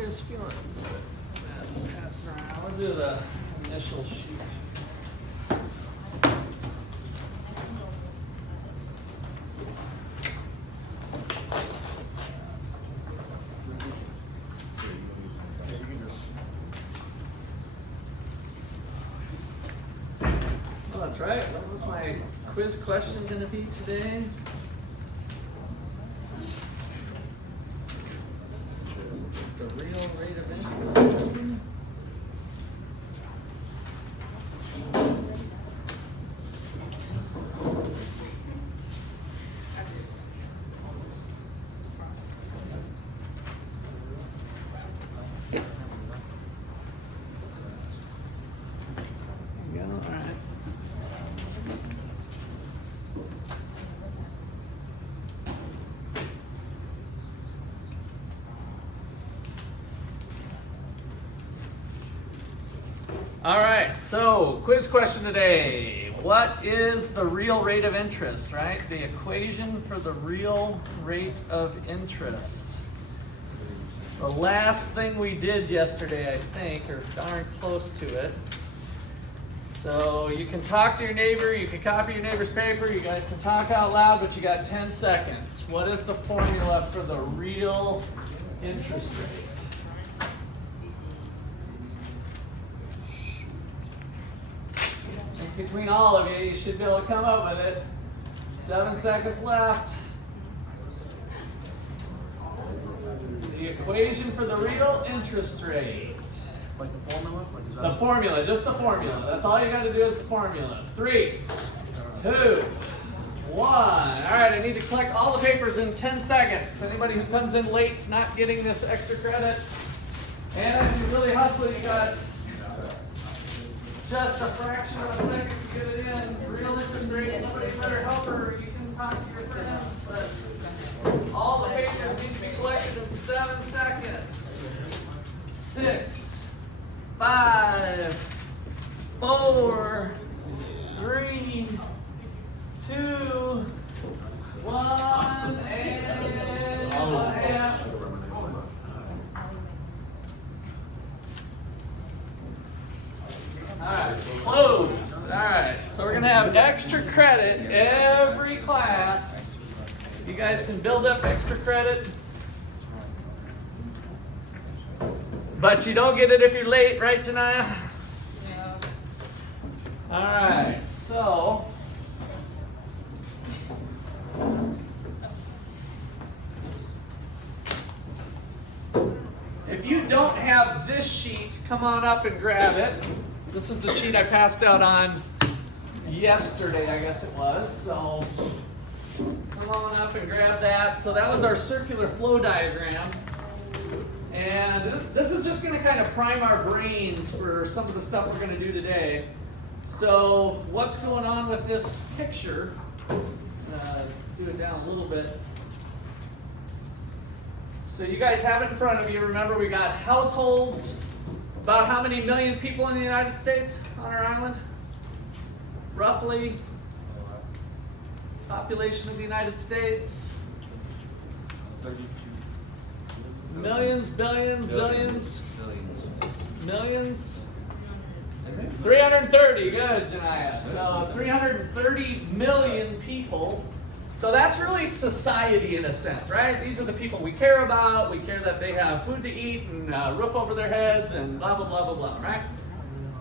you guys feeling? Passing around. We'll do the initial sheet. Well, that's right. What was my quiz question going to be today? What's the real rate of interest? There you go. All right. All right, so quiz question today. What is the real rate of interest, right? The equation for the real rate of interest. The last thing we did yesterday, I think, or darn close to it. So you can talk to your neighbor, you can copy your neighbor's paper, you guys can talk out loud, but you got 10 seconds. What is the formula for the real interest rate? Between all of you, you should be able to come up with it. 7 seconds left. The equation for the real interest rate. Like the formula? Like is that The formula, just the formula. That's all you got to do is the formula. 3, 2, 1. All right, I need to collect all the papers in 10 seconds. Anybody who comes in late is not getting this extra credit. And if you really hustle, you got just a fraction of a second to get it in. Real interest rate, somebody better help her. You can talk to your friends, but all the papers need to be collected in 7 seconds. 6, 5, 4, 3, 2, 1, and Alright, closed. Alright, so we're going to have extra credit every class. You guys can build up extra credit. But you don't get it if you're late, right, Janaya? Yeah. Alright, so if you don't have this sheet, come on up and grab it. This is the sheet I passed out on yesterday, I guess it was. So come on up and grab that. So that was our circular flow diagram. And this is just going to kind of prime our brains for some of the stuff we're going to do today. So what's going on with this picture? Do it down a little bit. So you guys have it in front of you. Remember, we got households. About how many million people in the United States on our island? Roughly. Population of the United States. 32. Millions, billions, zillions, millions. 330, good, Janaya. So 330 million people. So that's really society in a sense, right? These are the people we care about. We care that they have food to eat and a roof over their heads and blah, blah, blah, blah, blah, right?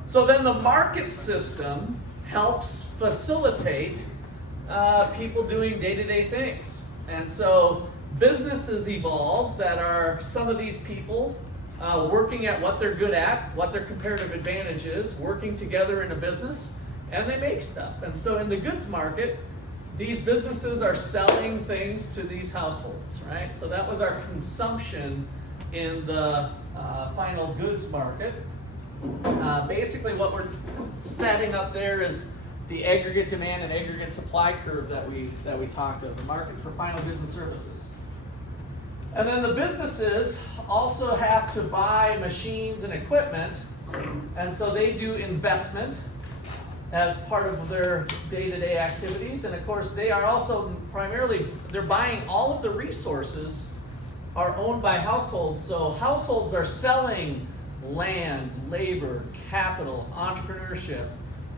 So then the market system helps facilitate people doing day-to-day things. And so businesses evolve that are some of these people working at what they're good at, what their comparative advantage is, working together in a business, and they make stuff. And so in the goods market, these businesses are selling things to these households, right? So that was our consumption in the final goods market. Basically what we're setting up there is the aggregate demand and aggregate supply curve that we talked of, the market for final goods and services. And then the businesses also have to buy machines and equipment, and so they do investment as part of their day-to-day activities. And of course, they are also primarily, they're buying all of the resources are owned by households. So households are selling land, labor, capital, entrepreneurship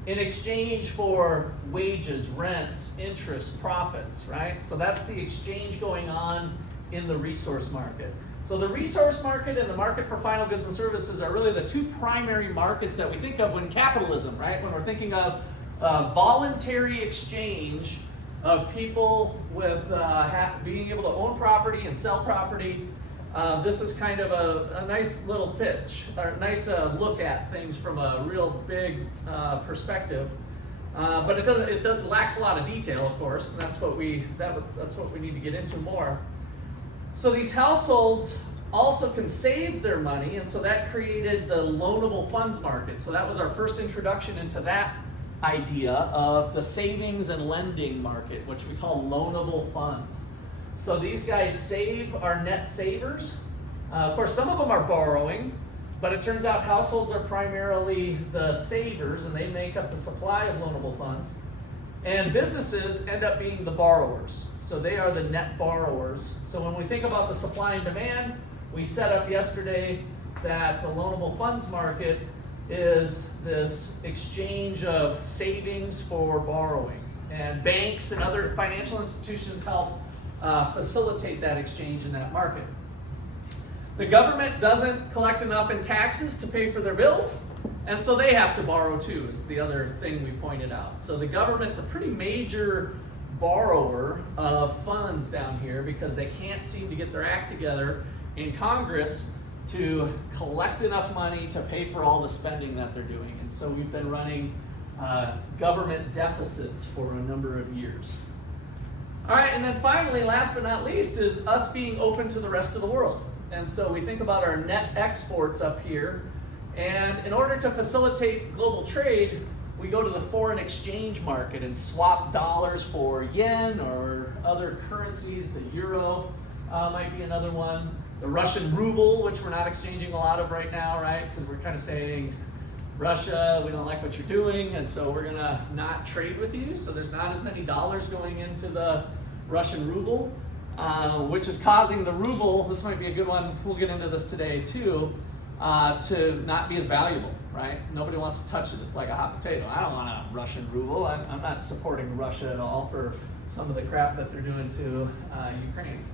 in exchange for wages, rents, interest, profits, right? So that's the exchange going on in the resource market. So the resource market and the market for final goods and services are really the two primary markets that we think of when capitalism, right? When we're thinking of voluntary exchange of people with being able to own property and sell property. This is kind of a nice little pitch, or a nice look at things from a real big perspective. But it lacks a lot of detail, of course, and that's what we need to get into more. So these households also can save their money, and so that created the loanable funds market. So that was our first introduction into that idea of the savings and lending market, which we call loanable funds. So these guys save, are net savers. Of course, some of them are borrowing, but it turns out households are primarily the savers, and they make up the supply of loanable funds. And businesses end up being the borrowers. So they are the net borrowers. So when we think about the supply and demand, we set up yesterday that the loanable funds market is this exchange of savings for borrowing. And banks and other financial institutions help facilitate that exchange in that market. The government doesn't collect enough in taxes to pay for their bills, and so they have to borrow too, is the other thing we pointed out. So the government's a pretty major borrower of funds down here because they can't seem to get their act together in Congress to collect enough money to pay for all the spending that they're doing. And so we've been running government deficits for a number of years. All right, and then finally, last but not least, is us being open to the rest of the world. And so we think about our net exports up here. And in order to facilitate global trade, we go to the foreign exchange market and swap dollars for yen or other currencies. The euro might be another one. The Russian ruble, which we're not exchanging a lot of right now, right? Because we're kind of saying, Russia, we don't like what you're doing, and so we're gonna not trade with you. So there's not as many dollars going into the Russian ruble, which is causing the ruble, this might be a good one, we'll get into this today too, to not be as valuable, right? Nobody wants to touch it, it's like a hot potato. I don't want a Russian ruble, I'm not supporting Russia at all for some of the crap that they're doing to Ukraine.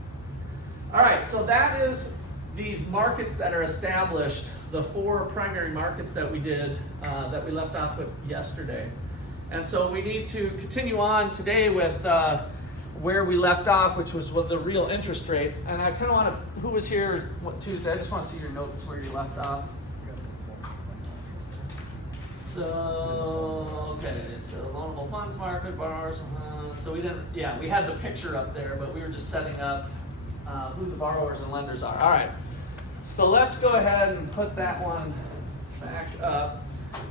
All right, so that is these markets that are established, the four primary markets that we did, that we left off with yesterday. And so we need to continue on today with where we left off, which was with the real interest rate. And I kind of want to, who was here Tuesday? I just want to see your notes where you left off. So, okay, so loanable funds market, borrowers, so we didn't, yeah, we had the picture up there, but we were just setting up who the borrowers and lenders are. All right, so let's go ahead and put that one back up.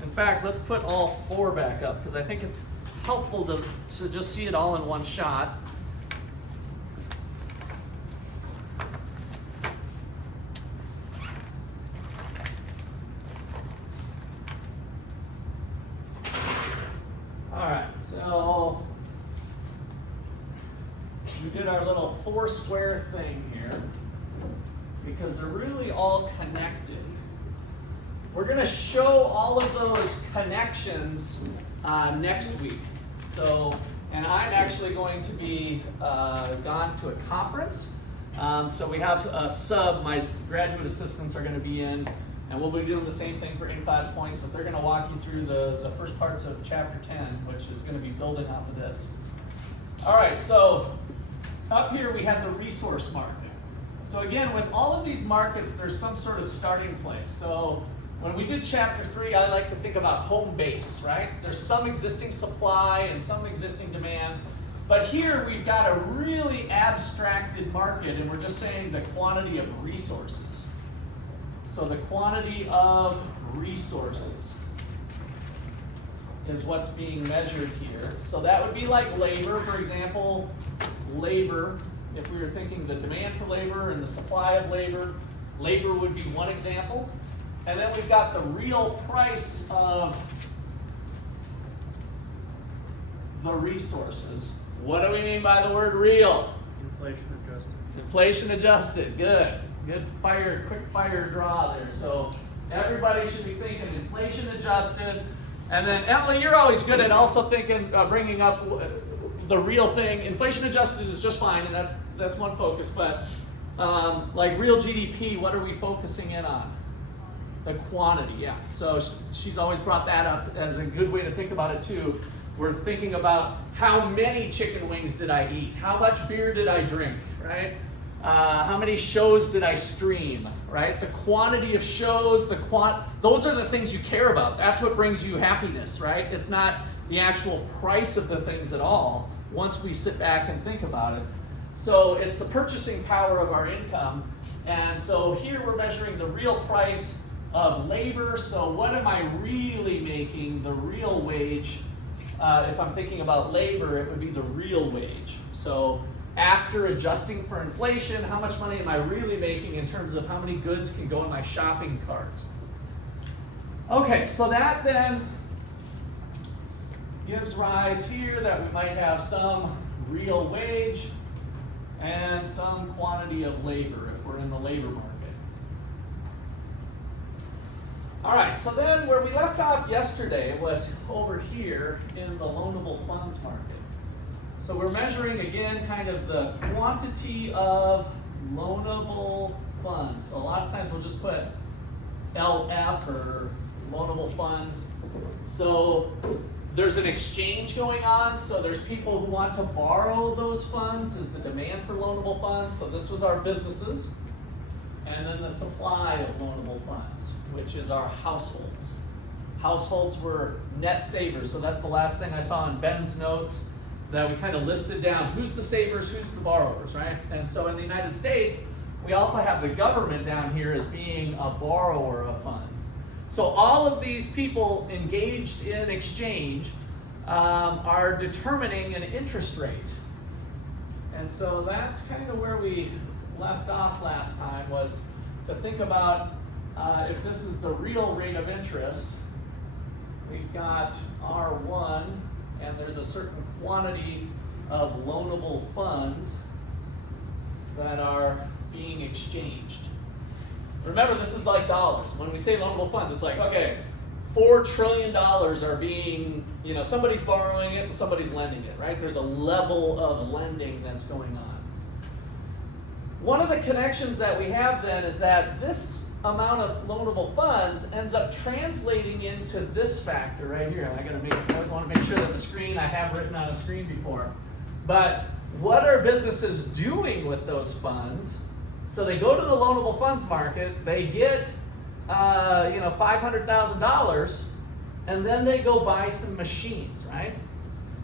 In fact, let's put all four back up because I think it's helpful to just see it all in one shot. All right, so we did our little four square thing here because they're really all connected. We're going to show all of those connections next week. So, and I'm actually going to be gone to a conference. So we have a my graduate assistants are going to be in, and we'll be doing the same thing for in-class points, but they're going to walk you through the first parts of chapter 10, which is going to be building off of this. All right, so up here we have the resource market. So again, with all of these markets, there's some sort of starting place. So when we did chapter 3, I like to think about home base, right? There's some existing supply and some existing demand. But here we've got a really abstracted market, and we're just saying the quantity of resources. So the quantity of resources is what's being measured here. So that would be like labor, for example, labor. If we were thinking the demand for labor and the supply of labor, labor would be one example. And then we've got the real price of the resources. What do we mean by the word real? Inflation adjusted. Inflation adjusted, good. Good quick fire draw there. So everybody should be thinking inflation adjusted. And then Emily, you're always good at also thinking, bringing up the real thing. Inflation adjusted is just fine, and that's one focus. But like real GDP, what are we focusing in on? The quantity, yeah. So she's always brought that up as a good way to think about it too. We're thinking about how many chicken wings did I eat? How much beer did I drink, right? How many shows did I stream, right? The quantity of shows, those are the things you care about. That's what brings you happiness, right? It's not the actual price of the things at all, once we sit back and think about it. So it's the purchasing power of our income. And so here we're measuring the real price of labor. So what am I really making, the real wage? If I'm thinking about labor, it would be the real wage. So after adjusting for inflation, how much money am I really making in terms of how many goods can go in my shopping cart? Okay, so that then gives rise here that we might have some real wage and some quantity of labor if we're in the labor market. All right, so then where we left off yesterday was over here in the loanable funds market. So we're measuring again kind of the quantity of loanable funds. So a lot of times we'll just put LF or loanable funds. So there's an exchange going on. So there's people who want to borrow those funds, is the demand for loanable funds. So this was our businesses. And then the supply of loanable funds, which is our households. Households were net savers. So that's the last thing I saw in Ben's notes, that we kind of listed down who's the savers, who's the borrowers, right? And so in the United States, we also have the government down here as being a borrower of funds. So all of these people engaged in exchange are determining an interest rate. And so that's kind of where we left off last time, was to think about if this is the real rate of interest. We've got R1, and there's a certain quantity of loanable funds that are being exchanged. Remember, this is like dollars. When we say loanable funds, it's like, okay, $4 trillion are being, somebody's borrowing it and somebody's lending it, right? There's a level of lending that's going on. One of the connections that we have then is that this amount of loanable funds ends up translating into this factor right here. I want to make sure that the screen, I have written on a screen before. But what are businesses doing with those funds? So they go to the loanable funds market, they get $500,000, and then they go buy some machines, right?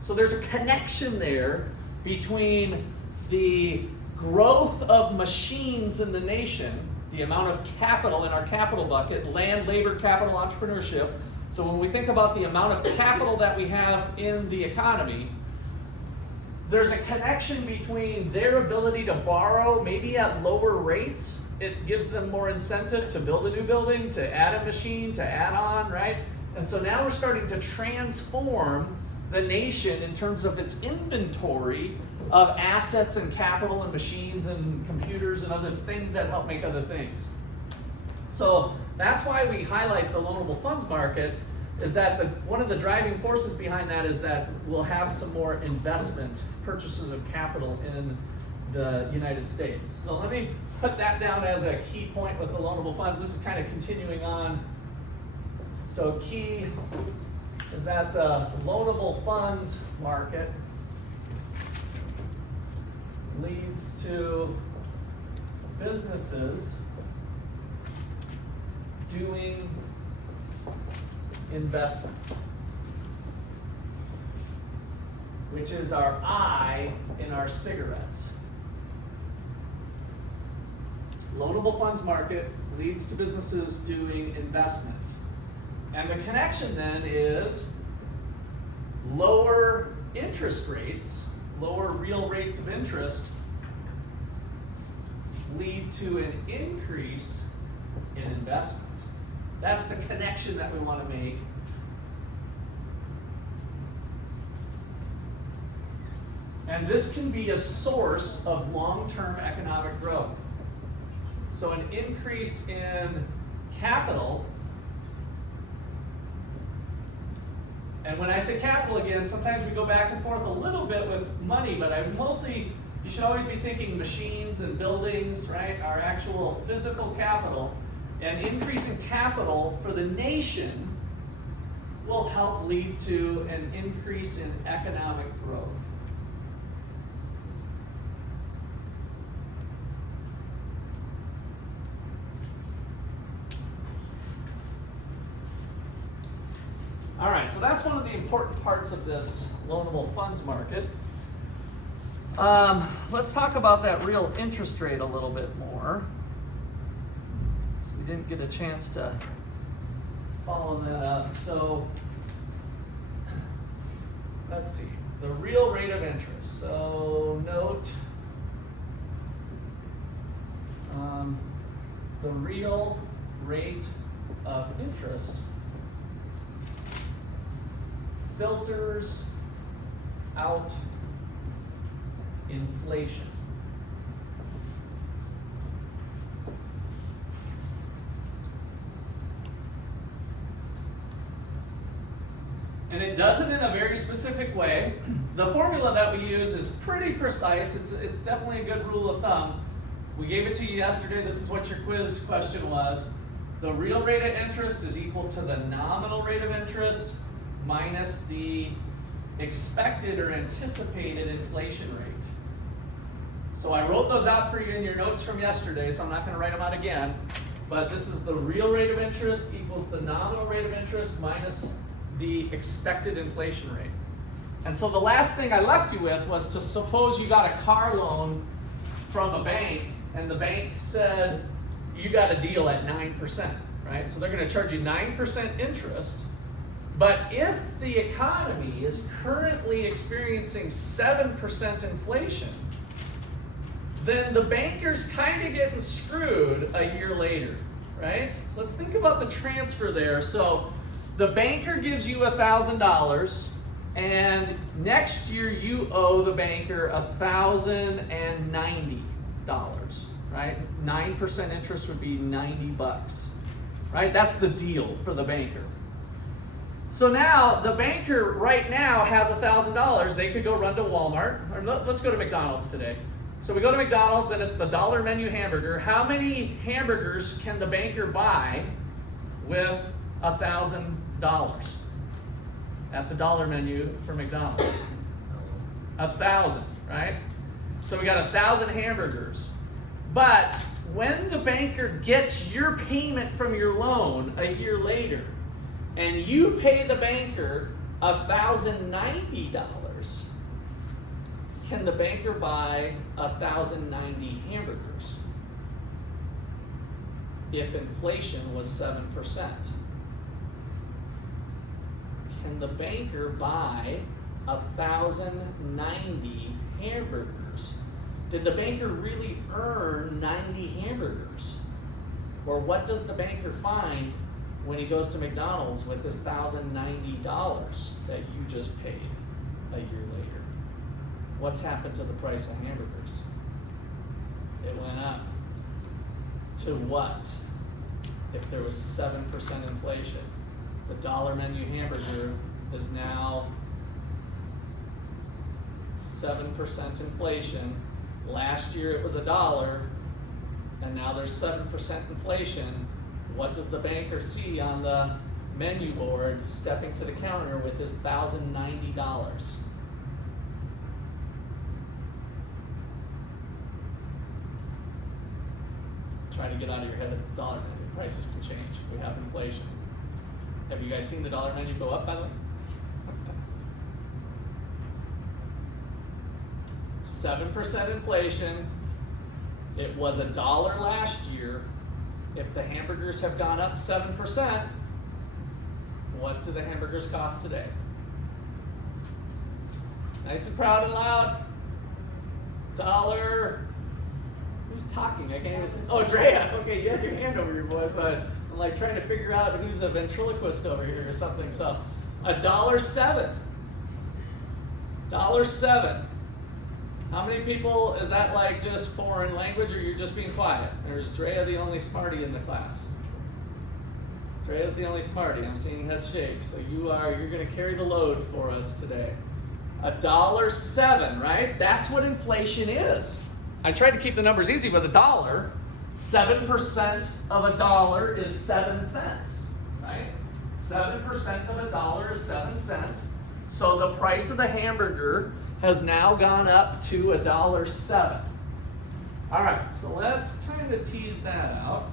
So there's a connection there between the growth of machines in the nation, the amount of capital in our capital bucket, land, labor, capital, entrepreneurship. So when we think about the amount of capital that we have in the economy, there's a connection between their ability to borrow, maybe at lower rates. It gives them more incentive to build a new building, to add a machine, to add on, right? And so now we're starting to transform the nation in terms of its inventory of assets and capital and machines and computers and other things that help make other things. So that's why we highlight the loanable funds market, is that one of the driving forces behind that is that we'll have some more investment, purchases of capital in the United States. So let me put that down as a key point with the loanable funds. This is kind of continuing on. So key is that the loanable funds market leads to businesses doing investment, which is our I in our cigarettes. Loanable funds market leads to businesses doing investment. And the connection then is lower interest rates, lower real rates of interest lead to an increase in investment. That's the connection that we want to make. And this can be a source of long-term economic growth. So an increase in capital, and when I say capital again, sometimes we go back and forth a little bit with money, but you should always be thinking machines and buildings, right? Our actual physical capital. An increase in capital for the nation will help lead to an increase in economic growth. All right, so that's one of the important parts of this loanable funds market. Let's talk about that real interest rate a little bit more. So we didn't get a chance to follow that up. So let's see, the real rate of interest. So note the real rate of interest filters out inflation. And it does it in a very specific way. The formula that we use is pretty precise. It's definitely a good rule of thumb. We gave it to you yesterday. This is what your quiz question was. The real rate of interest is equal to the nominal rate of interest minus the expected or anticipated inflation rate. So I wrote those out for you in your notes from yesterday, so I'm not going to write them out again. But this is the real rate of interest equals the nominal rate of interest minus the expected inflation rate. And so the last thing I left you with was to suppose you got a car loan from a bank, and the bank said you got a deal at 9%, right? So they're going to charge you 9% interest. But if the economy is currently experiencing 7% inflation, then the banker's kind of getting screwed a year later, right? Let's think about the transfer there. So the banker gives you $1,000, and next year you owe the banker $1,090, right? 9% interest would be $90, right? That's the deal for the banker. So now the banker right now has $1,000. They could go run to Walmart, or let's go to McDonald's today. So we go to McDonald's and it's the dollar menu hamburger. How many hamburgers can the banker buy with $1,000 at the dollar menu for McDonald's? 1,000, right? So we got 1,000 hamburgers. But when the banker gets your payment from your loan a year later, and you pay the banker $1,090, can the banker buy 1,090 hamburgers if inflation was 7%? Can the banker buy 1,090 hamburgers? Did the banker really earn 90 hamburgers? Or what does the banker find when he goes to McDonald's with this $1,090 that you just paid a year later? What's happened to the price of hamburgers? It went up. To what? If there was 7% inflation. The dollar menu hamburger is now 7% inflation. Last year it was $1, and now there's 7% inflation. What does the banker see on the menu board stepping to the counter with this $1,090? Try to get out of your head, it's the dollar menu. Prices can change. We have inflation. Have you guys seen the dollar menu go up, by the way? 7% inflation. It was $1 last year. If the hamburgers have gone up 7%, what do the hamburgers cost today? Nice and proud and loud. $1. Who's talking? I can't even see. Oh, Drea. Okay, you had your hand over your voice. So I'm like trying to figure out who's a ventriloquist over here or something. So $1.07. $1.07. How many people, is that like just foreign language or you're just being quiet? There's Drea, the only smarty in the class. Drea's the only smarty. I'm seeing head shake. So you're going to carry the load for us today. $1.07, right? That's what inflation is. I tried to keep the numbers easy with $1. 7% of $1 is 7 cents, right? 7% of $1 is 7 cents. So the price of the hamburger has now gone up to $1.07. All right, so let's try to tease that out.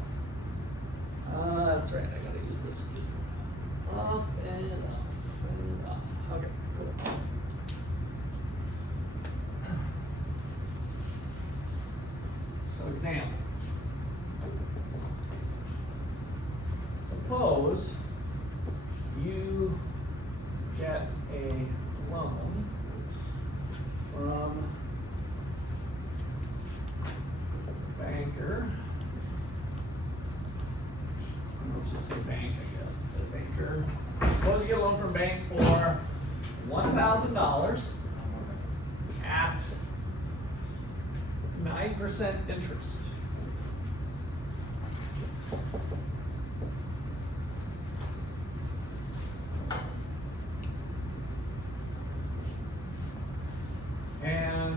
That's right, I gotta use this gizmo. Off and off and off. Okay, cool. So example. Suppose you get a loan from a banker. Let's just say bank, I guess, instead of banker. Suppose you get a loan from a bank for $1,000 at 9% interest. And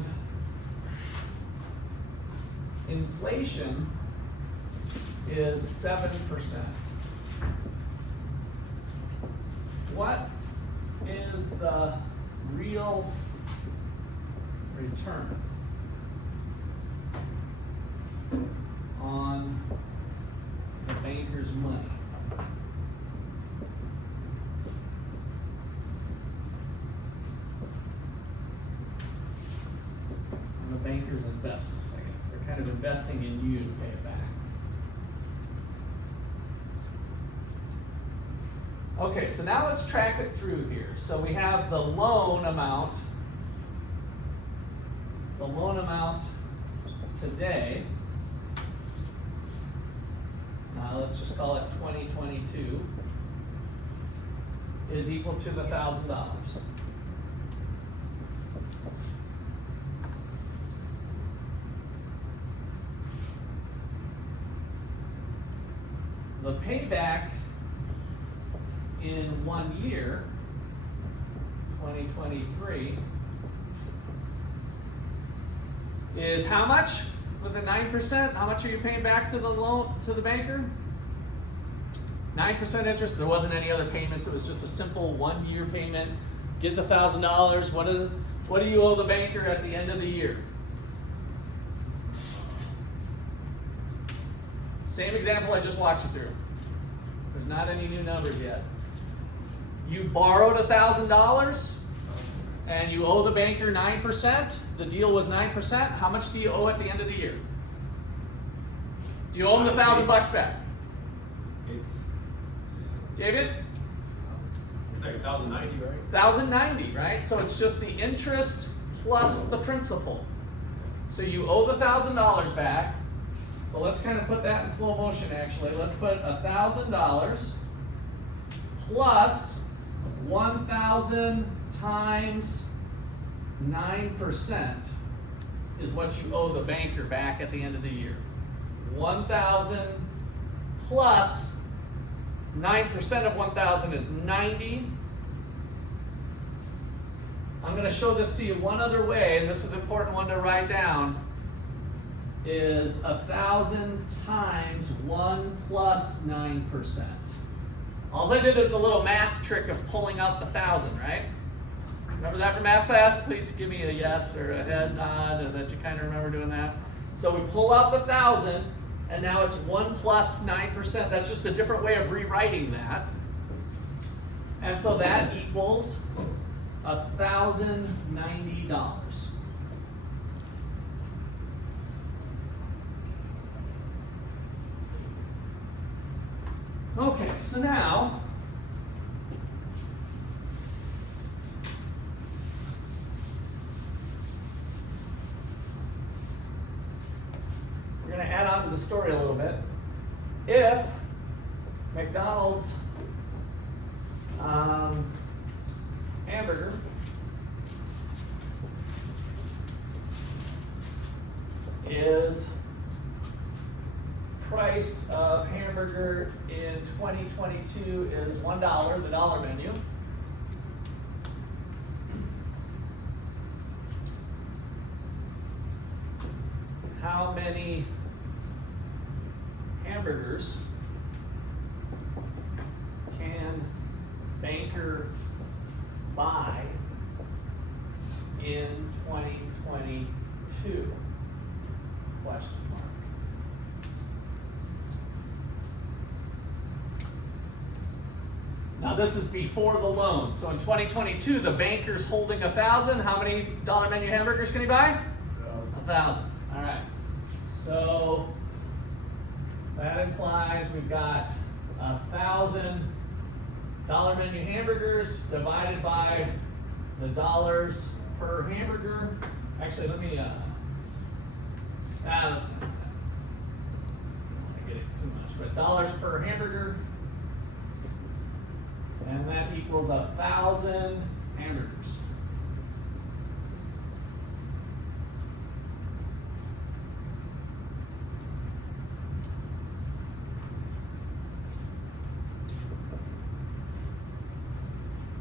inflation is 7%. What is the real return on the banker's money? On the banker's investment, I guess. They're kind of investing in you to pay it back. Okay, so now let's track it through here. So we have the loan amount. The loan amount today. Now let's just call it 2022 is equal to the $1,000. The payback in 1 year, 2023, is how much with the 9%? How much are you paying back to the loan, to the banker? 9% interest. There wasn't any other payments. It was just a simple 1 year payment. Get the $1,000. What do you owe the banker at the end of the year? Same example I just walked you through. There's not any new numbers yet. You borrowed $1,000 and you owe the banker 9%. The deal was 9%. How much do you owe at the end of the year? Do you owe him the $1,000 back? David? It's like 1,090, right? 1,090, right? So it's just the interest plus the principal. So you owe the $1,000 back. So let's kind of put that in slow motion actually. Let's put $1,000 plus 1,000 times 9% is what you owe the banker back at the end of the year. 1,000 plus 9% of 1,000 is 90. I'm going to show this to you one other way, and this is an important one to write down, is 1,000 times 1 plus 9%. All I did is the little math trick of pulling out the 1,000, right? Remember that from math class? Please give me a yes or a head nod and that you kind of remember doing that. So we pull out the 1,000, and now it's 1 plus 9%. That's just a different way of rewriting that. And so that equals $1,090. Okay, so now we're going to add on to the story a little bit. If McDonald's hamburger is price of hamburger in 2022 is $1, the dollar menu. How many hamburgers can banker buy in 2022? Question mark. Now this is before the loan. So in 2022, the banker's holding 1,000. How many dollar menu hamburgers can he buy? 1,000. All right. So that implies we've got 1,000 dollar menu hamburgers divided by the dollars per hamburger. Actually, let me, let's not. I don't want to get it too much, but dollars per hamburger. And that equals 1,000 hamburgers.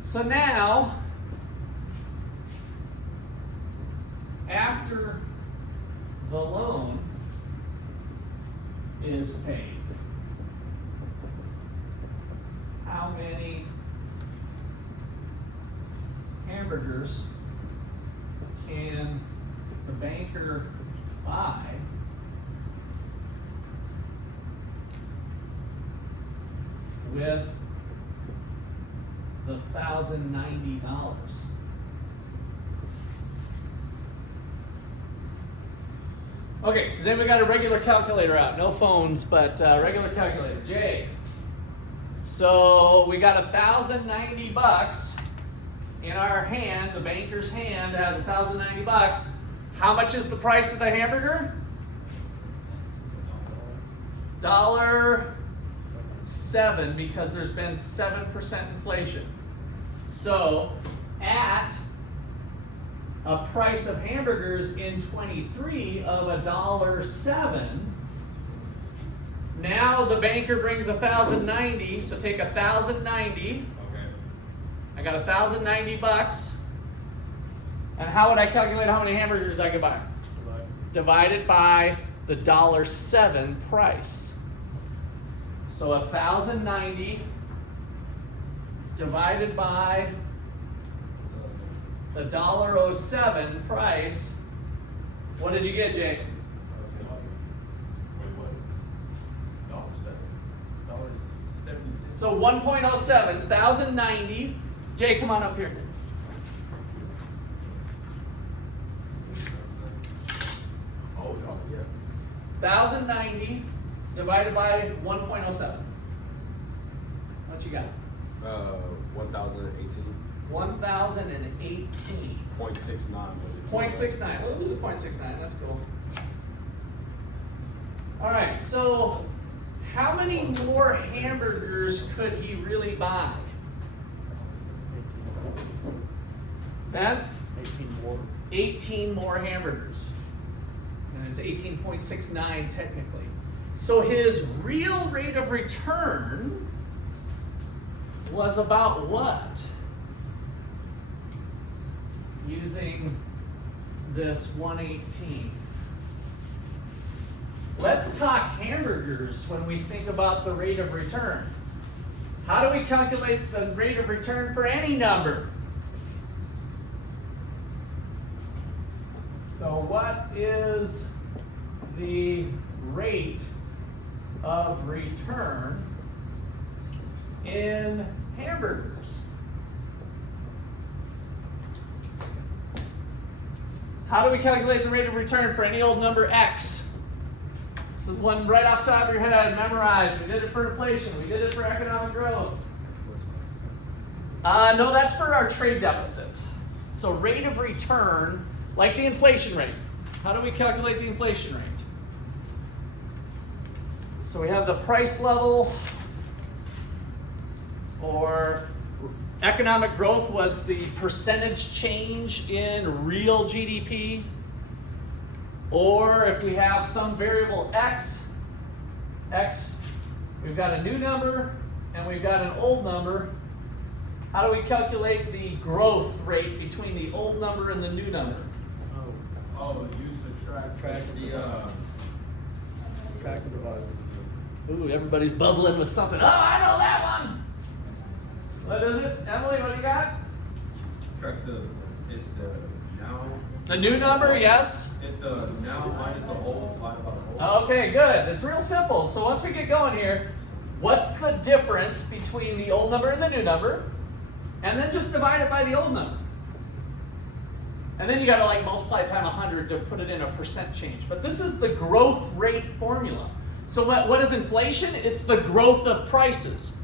So now, after the loan is paid, how many hamburgers can the banker buy with the $1,090? Okay, does anybody got a regular calculator out? No phones, but regular calculator. Jay. So we got 1,090 bucks in our hand. The banker's hand has 1,090 bucks. How much is the price of the hamburger? $1.07, because there's been 7% inflation. So at a price of hamburgers in 23 of $1.07, now the banker brings 1,090, so take 1,090. Okay. I got 1,090 bucks. And how would I calculate how many hamburgers I could buy? Divided by the $1.07 price. So 1,090 divided by the $1.07 price. What did you get, Jake? Wait, what? $1.76. So 1.07, 1,090. Jay, come on up here. Oh, yeah. 1,090 divided by 1.07. What you got? 1,018. 1,018. 0.69. 0.69. We'll do the 0.69. That's cool. All right. So, how many more hamburgers could he really buy? Ben? 18 more. 18 more hamburgers. And it's 18.69 technically. So his real rate of return was about what? Using this 118. Let's talk hamburgers when we think about the rate of return. How do we calculate the rate of return for any number? So what is the rate of return in hamburgers? How do we calculate the rate of return for any old number X? This is one right off the top of your head, memorized. We did it for inflation. We did it for economic growth. No, that's for our trade deficit. So rate of return, like the inflation rate. How do we calculate the inflation rate? So we have the price level, or economic growth was the percentage change in real GDP. Or if we have some variable x, we've got a new number and we've got an old number. How do we calculate the growth rate between the old number and the new number? Oh, you subtract the Subtract and divide. Ooh, everybody's bubbling with something. Oh, I know that one. What is it? Emily, what do you got? subtract it's the now. The new number, yes. It's the now minus the old divided by the old. Okay, good. It's real simple. So once we get going here, what's the difference between the old number and the new number? And then just divide it by the old number. And then you got to like multiply it times 100 to put it in a percent change. But this is the growth rate formula. So what is inflation? It's the growth of prices.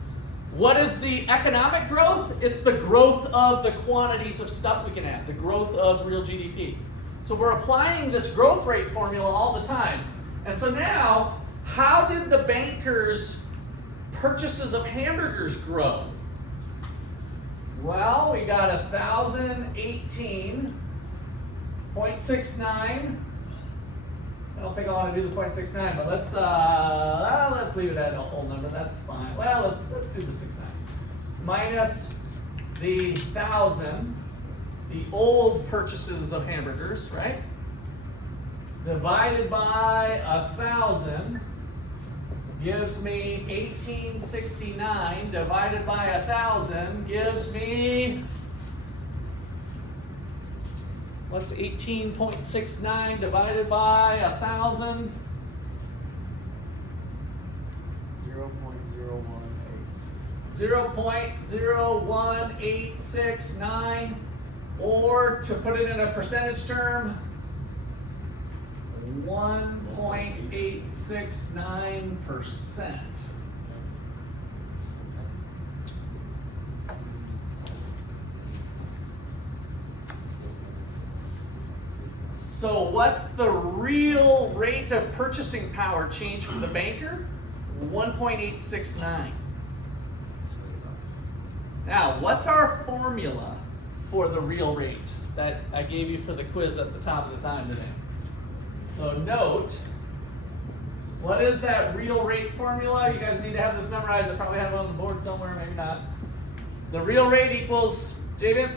What is the economic growth? It's the growth of the quantities of stuff we can have, the growth of real GDP. So we're applying this growth rate formula all the time. And so now, how did the bankers' purchases of hamburgers grow? Well, we got 1,018.69. I don't think I want to do the 0.69, but let's leave it at a whole number. That's fine. Well, let's do the 69 minus the 1,000, the old purchases of hamburgers, right? Divided by 1,000 gives me 1869. Divided by 1,000 gives me. What's 18.69 divided by 1,000? 0.01869, or to put it in a percentage term, 1.869%. So what's the real rate of purchasing power change for the banker? 1.869. Now, what's our formula for the real rate that I gave you for the quiz at the top of the time today? So note, what is that real rate formula? You guys need to have this memorized. I probably have it on the board somewhere, maybe not. The real rate equals, Javian?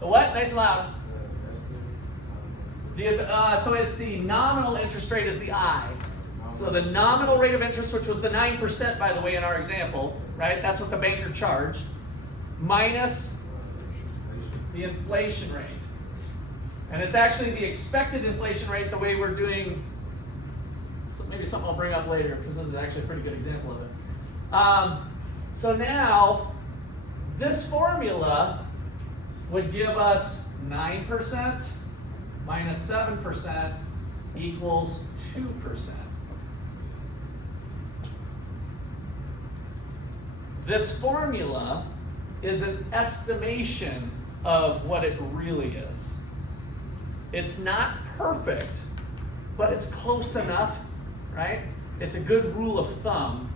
The what? Nice and loud. So it's the nominal interest rate is the I. So the nominal rate of interest, which was the 9%, by the way, in our example, right? That's what the banker charged, minus the inflation rate. And it's actually the expected inflation rate the way we're doing, so maybe something I'll bring up later, because this is actually a pretty good example of it. So now, this formula would give us 9% minus 7% equals 2%. This formula is an estimation of what it really is. It's not perfect, but it's close enough, right? It's a good rule of thumb.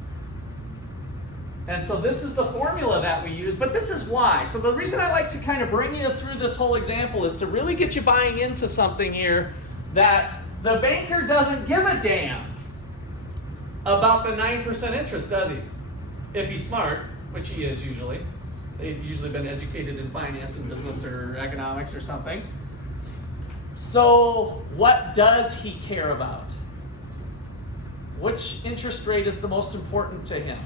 And so this is the formula that we use, but this is why. So the reason I like to kind of bring you through this whole example is to really get you buying into something here that the banker doesn't give a damn about the 9% interest, does he? If he's smart, which he is usually. They've usually been educated in finance and business or economics or something. So what does he care about? Which interest rate is the most important to him?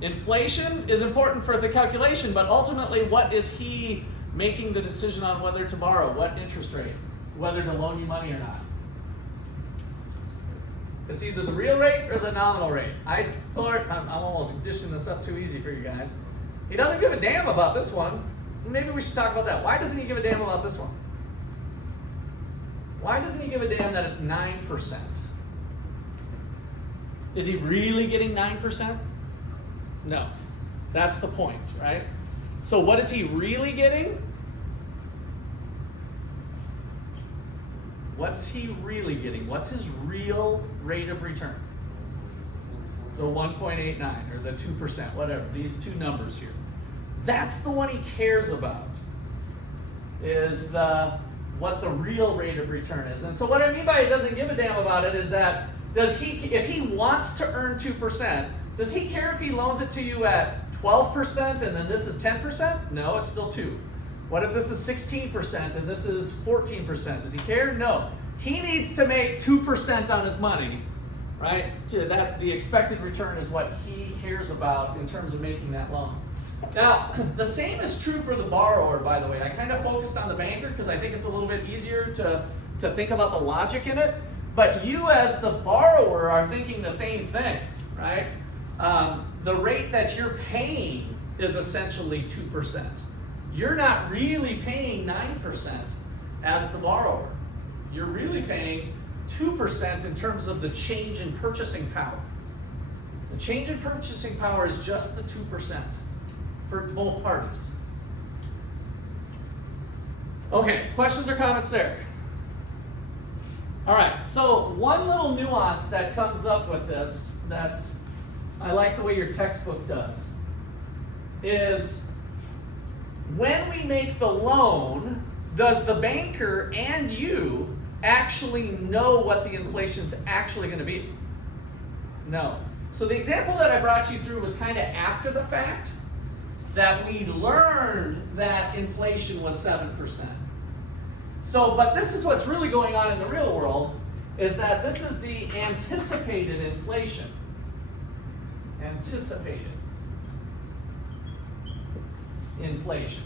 Inflation is important for the calculation, but ultimately what is he making the decision on whether to borrow? What interest rate? Whether to loan you money or not? It's either the real rate or the nominal rate. I thought, I'm almost dishing this up too easy for you guys. He doesn't give a damn about this one. Maybe we should talk about that. Why doesn't he give a damn about this one? Why doesn't he give a damn that it's 9%? Is he really getting 9%? No. That's the point, right? So what is he really getting? What's he really getting? What's his real rate of return? The 1.89 or the 2%, whatever, these two numbers here. That's the one he cares about, is the what the real rate of return is. And so what I mean by it doesn't give a damn about it is that if he wants to earn 2%, does he care if he loans it to you at 12% and then this is 10%? No, it's still 2. What if this is 16% and this is 14%? Does he care? No. He needs to make 2% on his money, right? The expected return is what he cares about in terms of making that loan. Now, the same is true for the borrower, by the way. I kind of focused on the banker because I think it's a little bit easier to think about the logic in it. But you as the borrower are thinking the same thing, right? The rate that you're paying is essentially 2%. You're not really paying 9% as the borrower. You're really paying 2% in terms of the change in purchasing power. The change in purchasing power is just the 2% for both parties. Okay, questions or comments there? All right, so one little nuance that comes up with this, I like the way your textbook does, is when we make the loan, does the banker and you actually know what the inflation's actually going to be? No. So the example that I brought you through was kind of after the fact, that we learned that inflation was 7%. So, but this is what's really going on in the real world, is that this is the anticipated inflation. Anticipated inflation.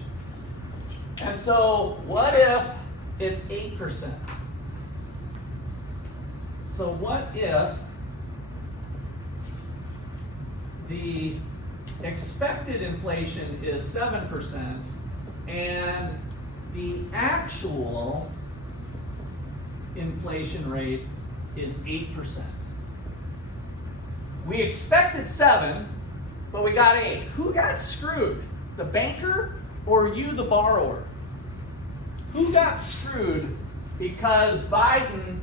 And so what if it's 8%? So what if the expected inflation is 7% and the actual inflation rate is 8%? We expected 7, but we got 8. Who got screwed? The banker or you, the borrower? Who got screwed because Biden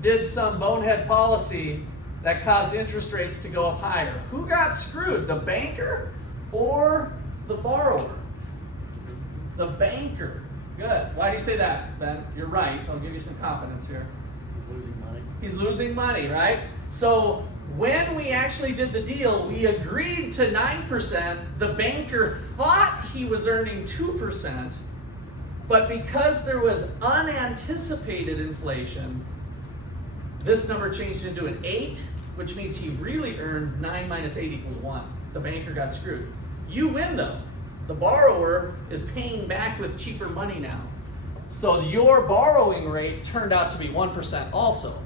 did some bonehead policy that caused interest rates to go up higher? Who got screwed? The banker or the borrower? The banker. Good. Why do you say that, Ben? You're right. I'll give you some confidence here. He's losing money. He's losing money, right? So when we actually did the deal, we agreed to 9%. The banker thought he was earning 2%, but because there was unanticipated inflation, this number changed into an 8, which means he really earned 9 minus 8 equals 1. The banker got screwed. You win though. The borrower is paying back with cheaper money now. So your borrowing rate turned out to be 1% also.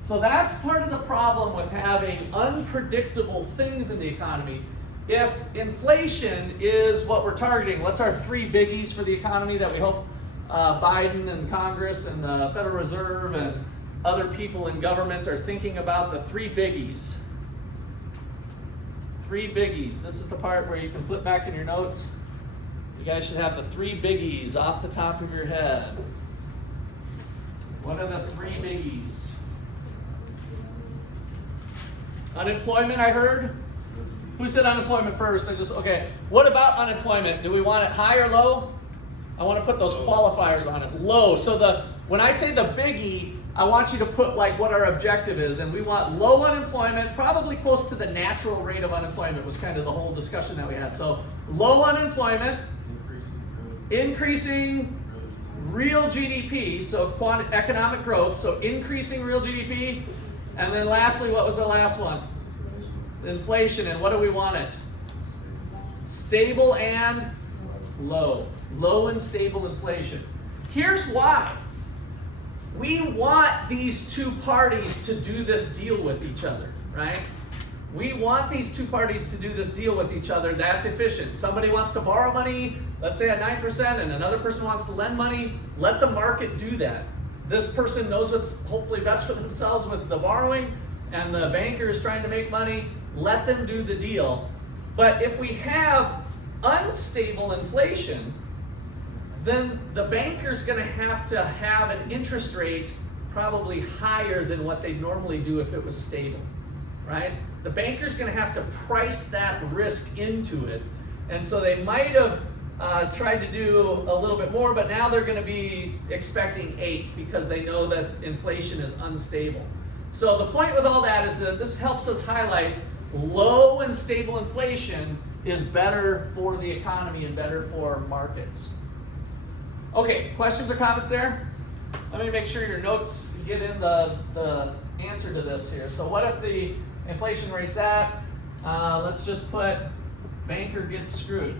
So that's part of the problem with having unpredictable things in the economy. If inflation is what we're targeting, what's our 3 biggies for the economy that we hope Biden and Congress and the Federal Reserve and other people in government are thinking about? The 3 biggies. 3 biggies. This is the part where you can flip back in your notes. You guys should have the 3 biggies off the top of your head. What are the 3 biggies? Unemployment, I heard. Who said unemployment first? Okay. What about unemployment? Do we want it high or low? I want to put those qualifiers on it. Low. So when I say the biggie, I want you to put like what our objective is, and we want low unemployment, probably close to the natural rate of unemployment was kind of the whole discussion that we had. So low unemployment, increasing real GDP, so economic growth, so increasing real GDP, and then lastly, what was the last one? Inflation, and what do we want it? Stable and low. Low and stable inflation. Here's why. We want these 2 parties to do this deal with each other, right? We want these 2 parties to do this deal with each other. That's efficient. Somebody wants to borrow money, let's say at 9%, and another person wants to lend money. Let the market do that. This person knows what's hopefully best for themselves with the borrowing, and the banker is trying to make money. Let them do the deal. But if we have unstable inflation, then the banker's going to have an interest rate probably higher than what they'd normally do if it was stable, right? The banker's going to have to price that risk into it. And so they might have tried to do a little bit more, but now they're going to be expecting 8 because they know that inflation is unstable. So the point with all that is that this helps us highlight low and stable inflation is better for the economy and better for markets. Okay, questions or comments there? Let me make sure your notes get in the answer to this here. So what if the inflation rate's at, let's just put banker gets screwed.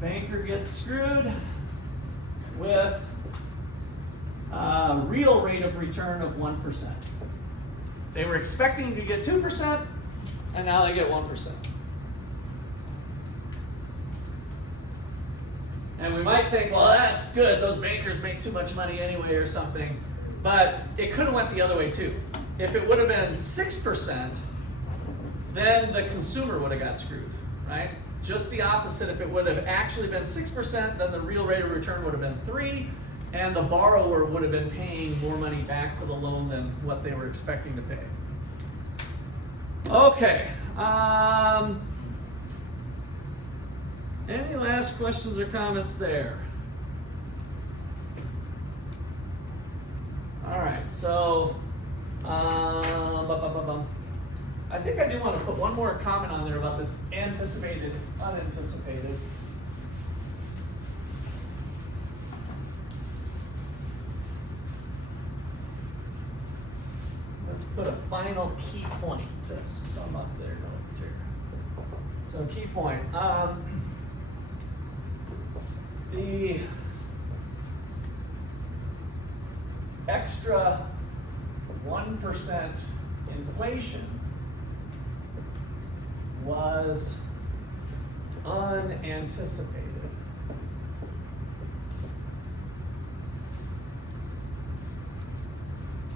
Banker gets screwed with a real rate of return of 1%. They were expecting to get 2%, and now they get 1%. And we might think, well, that's good. Those bankers make too much money anyway or something. But it could have went the other way too. If it would have been 6%, then the consumer would have got screwed, right? Just the opposite. If it would have actually been 6%, then the real rate of return would have been 3%, and the borrower would have been paying more money back for the loan than what they were expecting to pay. Okay. Any last questions or comments there? All right, so I think I do want to put one more comment on there about this anticipated, unanticipated. Let's put a final key point to sum up their notes here. So key point. The extra 1% inflation was unanticipated.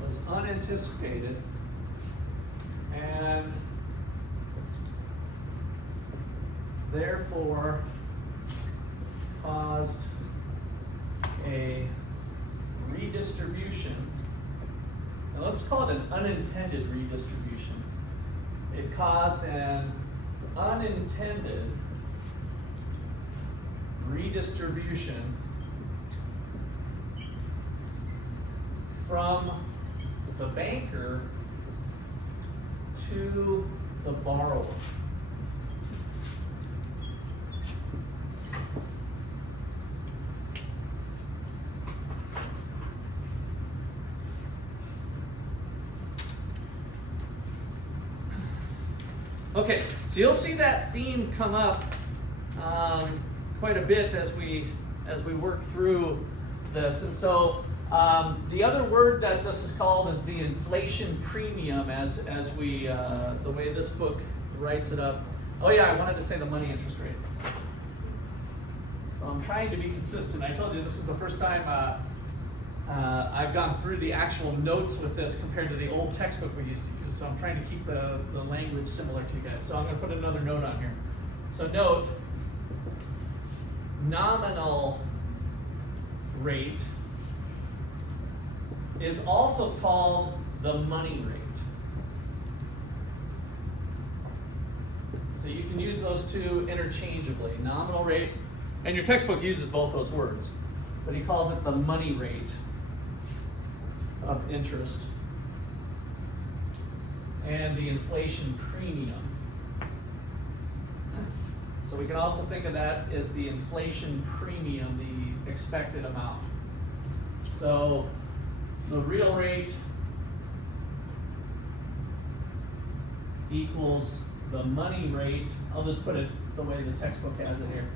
Was unanticipated, and therefore caused a redistribution. Now let's call it an unintended redistribution. It caused an unintended redistribution from the banker to the borrower. Okay, so you'll see that theme come up quite a bit as we work through this. And so the other word that this is called is the inflation premium, as we the way this book writes it up. Oh yeah, I wanted to say the money interest rate. So I'm trying to be consistent. I told you this is the first time I've gone through the actual notes with this compared to the old textbook we used to use. So I'm trying to keep the language similar to you guys. So I'm going to put another note on here. So note, nominal rate is also called the money rate. So you can use those two interchangeably, nominal rate, and your textbook uses both those words, but he calls it the money rate of interest, and the inflation premium. So we can also think of that as the inflation premium, the expected amount. So the real rate equals the money rate. I'll just put it the way the textbook has it here.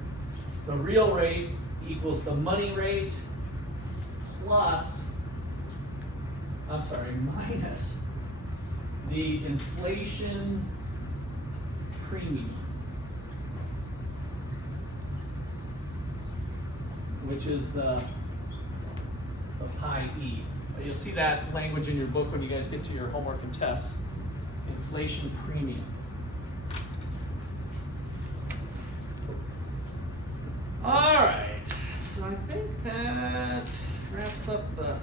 The real rate equals the money rate plus, minus the inflation premium, which is the pi e. You'll see that language in your book when you guys get to your homework and tests. Inflation premium. All right, so I think that wraps up the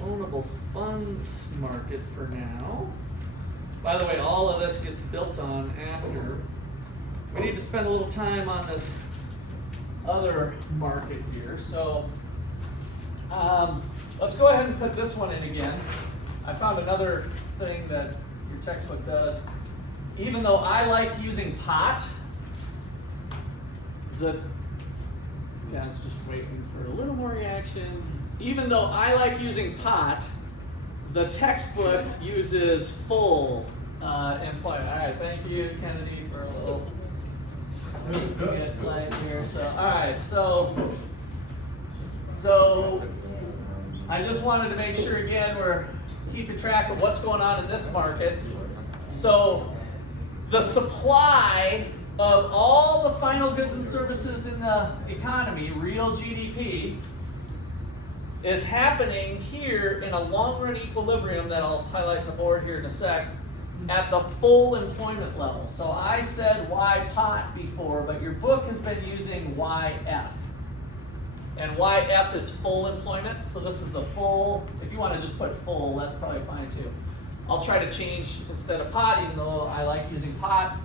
loanable funds market for now. By the way, all of this gets built on after we need to spend a little time on this other market here. So let's go ahead and put this one in again. I found another thing that your textbook does. Even though I like using pot, the guys just waiting for a little more reaction. Even though I like using pot, the textbook uses full employment. All right, thank you, Kennedy, for a little get light here. So, all right, so I just wanted to make sure again we're keeping track of what's going on in this market. So the supply of all the final goods and services in the economy, real GDP, is happening here in a long-run equilibrium that I'll highlight on the board here in a sec, at the full employment level. So I said Y pot before, but your book has been using YF. And YF is full employment, so this is the full. If you want to just put full, that's probably fine too. I'll try to change, instead of pot, even though I like using pot,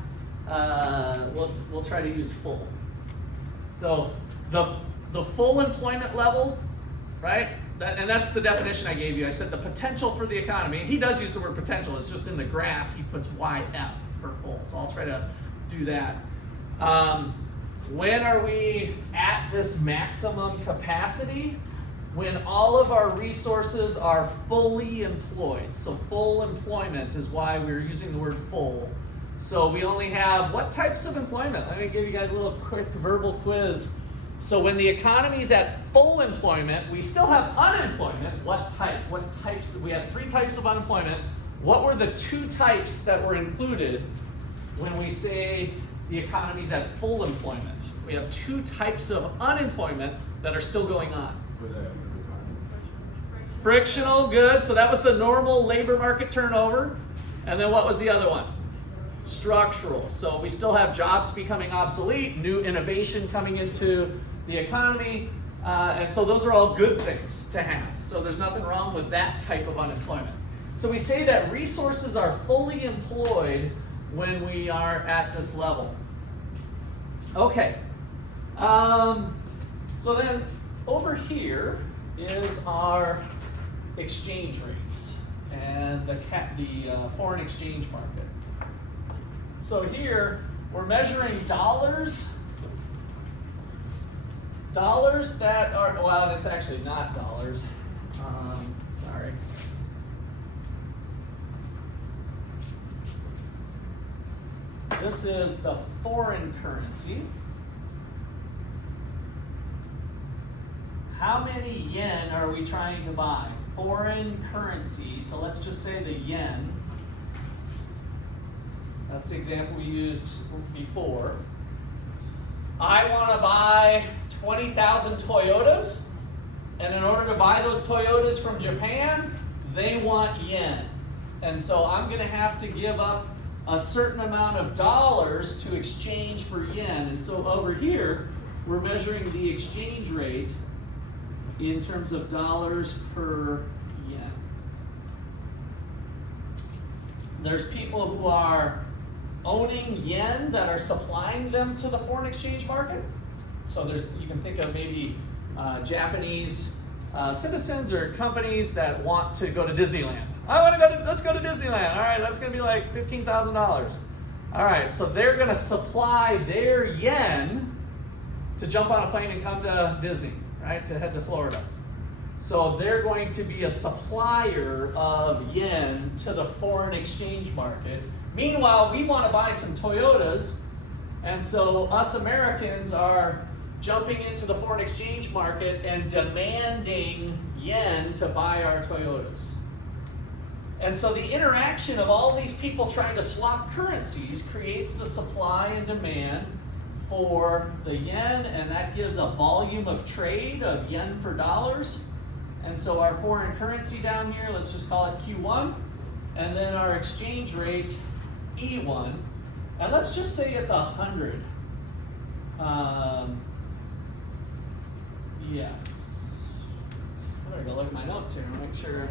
we'll try to use full. So the full employment level, right? And that's the definition I gave you. I said the potential for the economy. He does use the word potential. It's just in the graph he puts YF for full. So I'll try to do that. When are we at this maximum capacity? When all of our resources are fully employed. So full employment is why we're using the word full. So we only have what types of employment? Let me give you guys a little quick verbal quiz. So when the economy's at full employment, we still have unemployment. What type? What types? We have 3 types of unemployment. What were the 2 types that were included when we say the economy's at full employment? We have 2 types of unemployment that are still going on. Frictional, good. So that was the normal labor market turnover. And then what was the other one? Structural. So we still have jobs becoming obsolete, new innovation coming into the economy, and so those are all good things to have. So there's nothing wrong with that type of unemployment. So we say that resources are fully employed when we are at this level. Okay. So then over here is our exchange rates and the foreign exchange market. So here we're measuring dollars that are, well, it's actually not dollars. Sorry. This is the foreign currency. How many yen are we trying to buy? Foreign currency, so let's just say the yen. That's the example we used before. I want to buy 20,000 Toyotas, and in order to buy those Toyotas from Japan, they want yen. And so I'm going to have to give up a certain amount of dollars to exchange for yen. And so over here, we're measuring the exchange rate in terms of dollars per yen. There's people who are owning yen that are supplying them to the foreign exchange market. So you can think of maybe Japanese citizens or companies that want to go to Disneyland. Let's go to Disneyland. All right, that's going to be like $15,000. All right, so they're going to supply their yen to jump on a plane and come to Disney, right, to head to Florida. So they're going to be a supplier of yen to the foreign exchange market. Meanwhile, we want to buy some Toyotas, and so us Americans are jumping into the foreign exchange market and demanding yen to buy our Toyotas. And so the interaction of all these people trying to swap currencies creates the supply and demand for the yen, and that gives a volume of trade of yen for dollars. And so our foreign currency down here, let's just call it Q1, and then our exchange rate E1, and let's just say it's 100. Yes. I better go look at my notes here and make sure.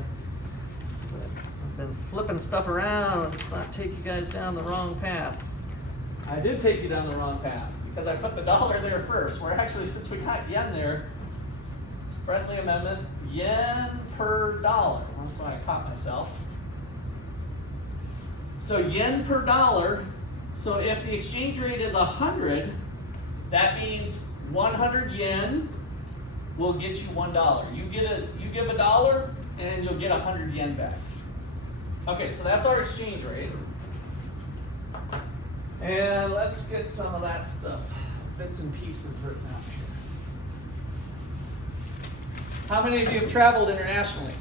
I've been flipping stuff around. Let's not take you guys down the wrong path. I did take you down the wrong path because I put the dollar there first. We're actually, since we got yen there, friendly amendment, yen per dollar. That's why I caught myself. So yen per dollar. So if the exchange rate is 100, that means 100 yen will get you $1. You give a dollar and you'll get 100 yen back. Okay, so that's our exchange rate. And let's get some of that stuff, bits and pieces written out here. How many of you have traveled internationally?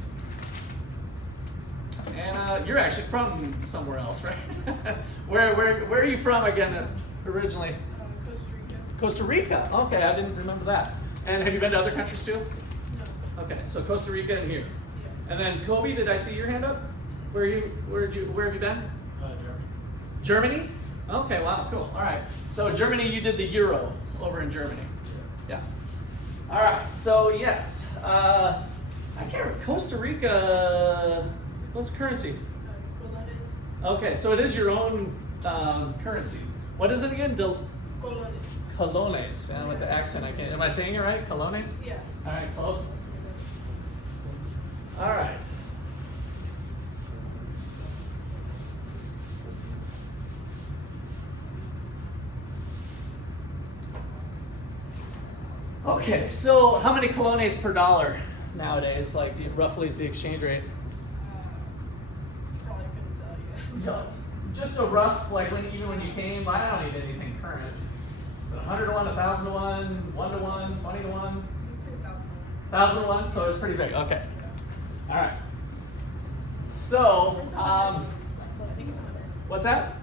And you're actually from somewhere else, right? where are you from again originally? Costa Rica. Okay, I didn't remember that. And have you been to other countries too? No. Okay, so Costa Rica and here. Yeah. And then Kobe, did I see your hand up? Where have you been? Germany. Germany? Okay, wow, cool. All right. So Germany, you did the euro over in Germany. Yeah. All right. So yes, I can't remember. Costa Rica. What's currency? Colones. Okay, so it is your own currency. What is it again? Colones. Colones. Yeah, with the accent, I can't. Am I saying it right? Colones? Yeah. All right, close. All right. Okay, so how many colones per dollar nowadays? Like, roughly is the exchange rate? Probably couldn't tell you. No, just a rough, like even when you came, I don't need anything current. So 100 to 1, 1,000 to 1, 1 to 1, 20 to 1, 1,000 to 1, so it's pretty big. Okay. All right. So, I think it's another. what's that?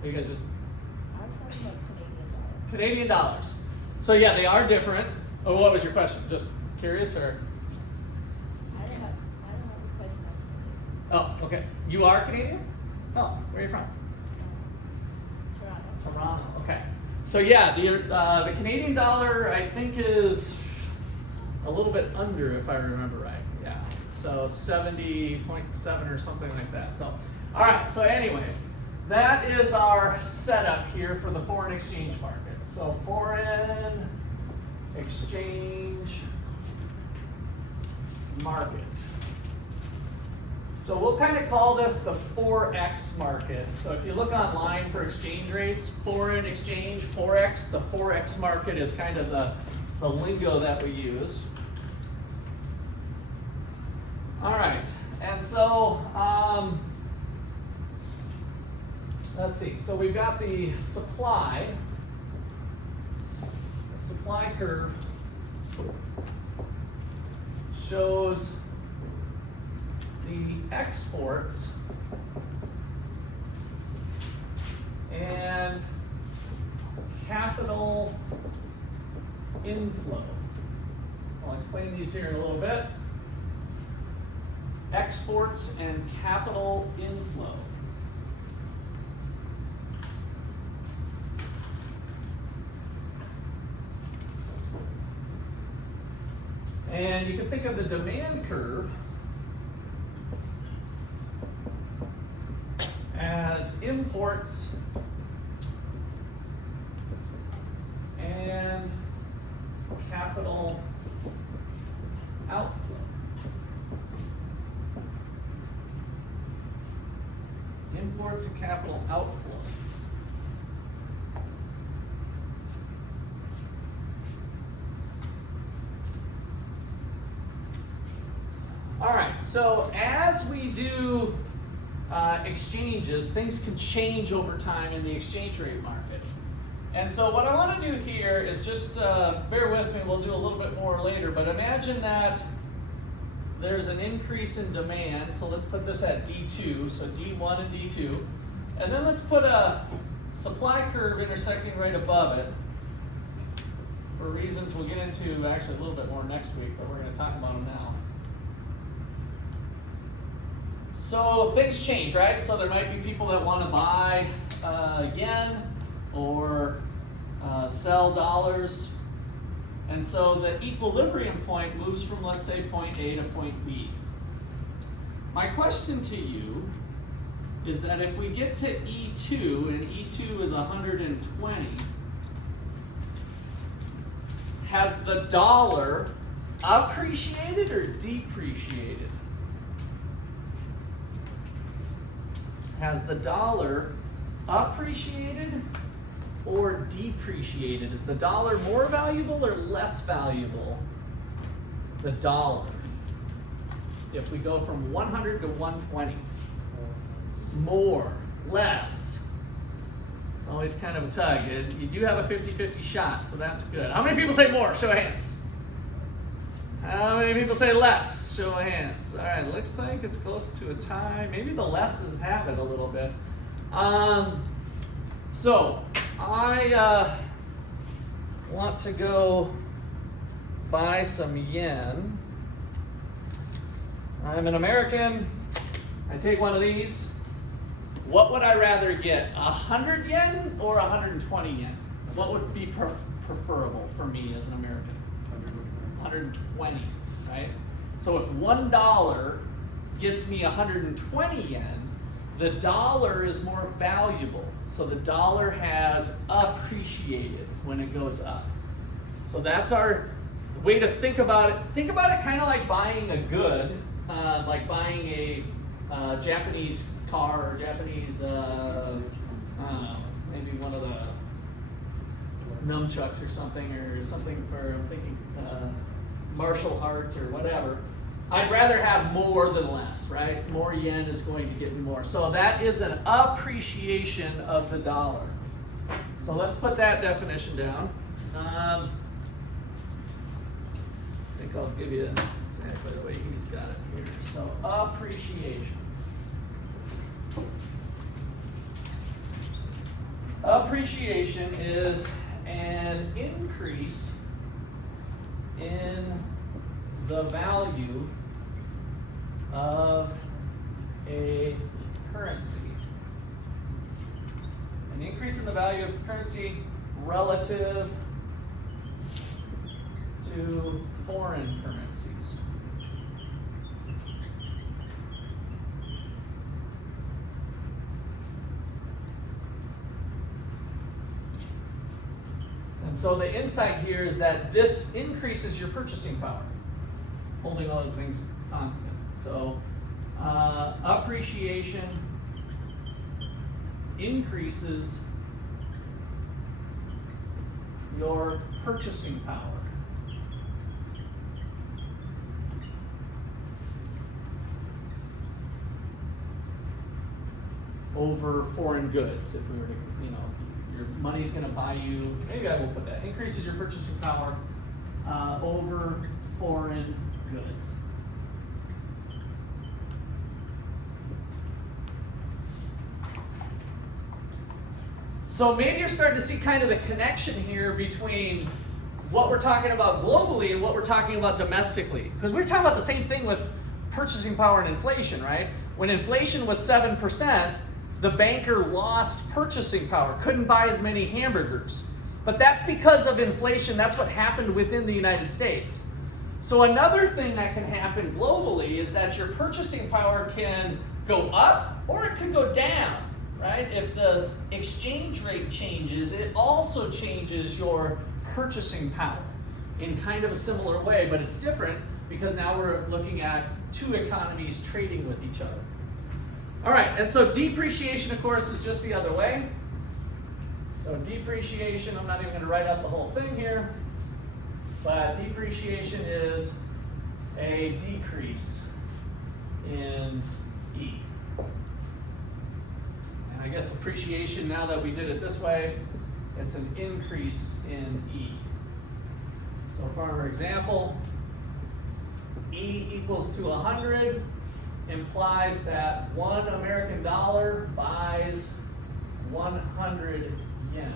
Are you guys just Canadian dollars? So yeah, they are different. Oh, what was your question? Just curious, or? I don't have a question. Oh, okay. You are Canadian? Oh, where are you from? Toronto. Toronto. Okay. So yeah, the Canadian dollar I think is a little bit under, if I remember right. Yeah. So 70.7 or something like that. So, all right. So anyway, that is our setup here for the foreign exchange market. So foreign exchange market. So we'll kind of call this the Forex market. So if you look online for exchange rates, foreign exchange, Forex, the Forex market is kind of the lingo that we use. All right, and so let's see. So we've got the supply. The supply curve shows the exports and capital inflow. I'll explain these here in a little bit. Exports and capital inflow. And you can think of the demand curve as imports and capital outflow. Imports and capital outflow. All right, so as we do exchanges, things can change over time in the exchange rate market. And so what I want to do here is just bear with me, we'll do a little bit more later, but imagine that there's an increase in demand. So let's put this at D2, so D1 and D2. And then let's put a supply curve intersecting right above it for reasons we'll get into actually a little bit more next week, but we're going to talk about them now. So things change, right? So there might be people that want to buy yen or sell dollars. And so the equilibrium point moves from, let's say, point A to point B. My question to you is that if we get to E2, and E2 is 120, has the dollar appreciated or depreciated? Has the dollar appreciated or depreciated? Is the dollar more valuable or less valuable? The dollar. If we go from 100 to 120. More, less. It's always kind of a tug. You do have a 50-50 shot, so that's good. How many people say more? Show of hands. How many people say less? Show of hands. All right, looks like it's close to a tie. Maybe the lesses have it a little bit. So I want to go buy some yen. I'm an American. I take one of these. What would I rather get, 100 yen or 120 yen? What would be preferable for me as an American? 120, right? So if $1 gets me 120 yen, the dollar is more valuable. So the dollar has appreciated when it goes up. So that's our way to think about it. Think about it kind of like buying a good, like buying a Japanese car or Japanese, I don't know, maybe one of the nunchucks or something for, I'm thinking, martial arts or whatever. I'd rather have more than less, right? More yen is going to get me more. So that is an appreciation of the dollar. So let's put that definition down. I think I'll give you exactly the way he's got it here. So appreciation. Appreciation is an increase in the value of a currency. An increase in the value of currency relative to foreign currencies. And so the insight here is that this increases your purchasing power, holding all the things constant. So appreciation increases your purchasing power. Over foreign goods, if we were to, your money's going to buy you, maybe I will put that, increases your purchasing power over foreign goods. So maybe you're starting to see kind of the connection here between what we're talking about globally and what we're talking about domestically. Because we're talking about the same thing with purchasing power and inflation, right? When inflation was 7%, the banker lost purchasing power, couldn't buy as many hamburgers. But that's because of inflation. That's what happened within the United States. So another thing that can happen globally is that your purchasing power can go up or it can go down, right? If the exchange rate changes, it also changes your purchasing power in kind of a similar way, but it's different because now we're looking at two economies trading with each other. All right, and so depreciation, of course, is just the other way. So depreciation, I'm not even going to write out the whole thing here, but depreciation is a decrease in E. And I guess appreciation, now that we did it this way, it's an increase in E. So for our example, E equals to 100 implies that $1 American buys 100 yen.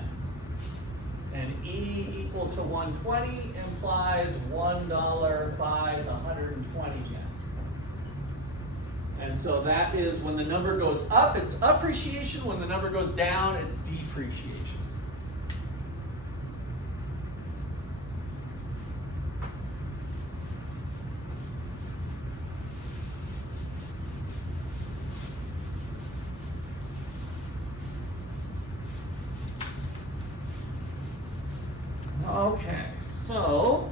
And E equal to 120 implies $1 buys 120 yen. And so that is when the number goes up, it's appreciation. When the number goes down, it's depreciation. Okay, so